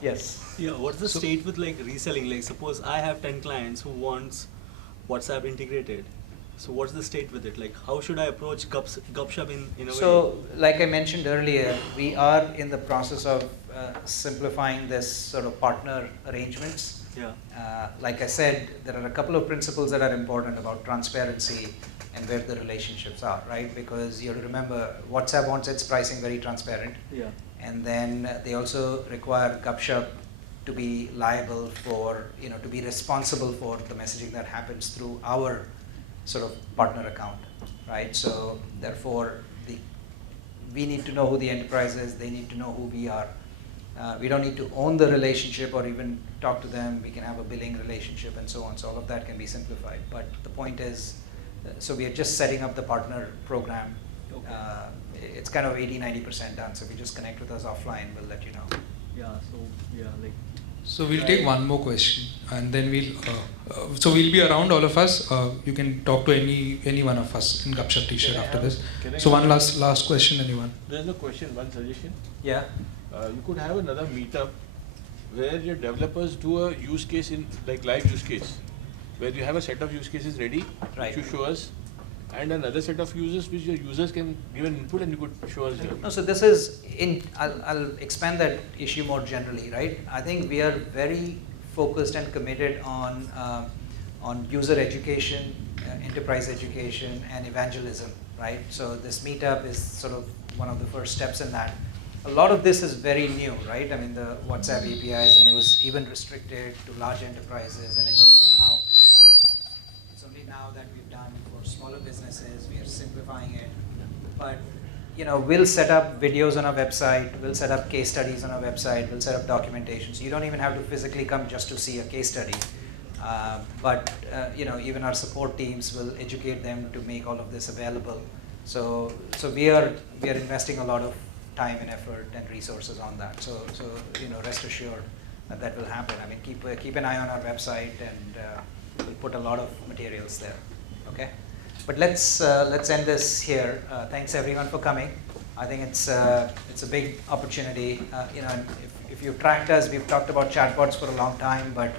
Yes. Yeah, what's the state with like reselling? Like suppose I have 10 clients who wants WhatsApp integrated. So what's the state with it? Like how should I approach Gupshup in a way? So like I mentioned earlier, we are in the process of simplifying this sort of partner arrangements. Yeah. Like I said, there are a couple of principles that are important about transparency and where the relationships are, right? Because you have to remember, WhatsApp wants its pricing very transparent. Yeah. And then they also require Gupshup to be liable for, to be responsible for the messaging that happens through our sort of partner account, right? So therefore, we need to know who the enterprise is, they need to know who we are. We don't need to own the relationship or even talk to them. We can have a billing relationship and so on. So all of that can be simplified. But the point is, so we are just setting up the partner program. Okay. It's kind of 80-90% done. So if you just connect with us offline, we'll let you know. Yeah. So yeah, like. So we'll take one more question, and then we'll be around, all of us. You can talk to any one of us in Gupshup T-shirt after this. So one last question, anyone? There's a question, one suggestion. Yeah. You could have another meetup where your developers do a use case in like live use case, where you have a set of use cases ready, right, which you show us, and another set of users which your users can give an input and you could show us here. No, so this is I'll expand that issue more generally, right? I think we are very focused and committed on user education, enterprise education, and evangelism, right? So this meetup is sort of one of the first steps in that. A lot of this is very new, right? I mean, the WhatsApp APIs, and it was even restricted to large enterprises, and it's only now that we've done for smaller businesses. We are simplifying it, but we'll set up videos on our website, we'll set up case studies on our website, we'll set up documentation. So you don't even have to physically come just to see a case study, but even our support teams will educate them to make all of this available. So we are investing a lot of time and effort and resources on that. So rest assured that will happen. I mean, keep an eye on our website, and we'll put a lot of materials there. Okay, but let's end this here. Thanks everyone for coming. I think it's a big opportunity. And if you've tracked us, we've talked about chatbots for a long time, but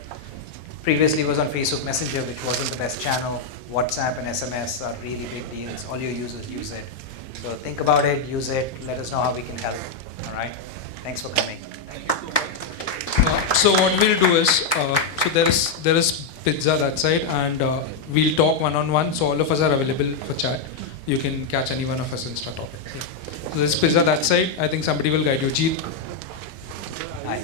previously it was on Facebook Messenger, which wasn't the best channel. WhatsApp and SMS are really big deals. All your users use it. So think about it, use it. Let us know how we can help. All right. Thanks for coming. Thank you. So what we'll do is, so there is pizza that side, and we'll talk one-on-one. So all of us are available for chat. You can catch any one of us and start talking. So there's pizza that side. I think somebody will guide you. Jeet. Hi.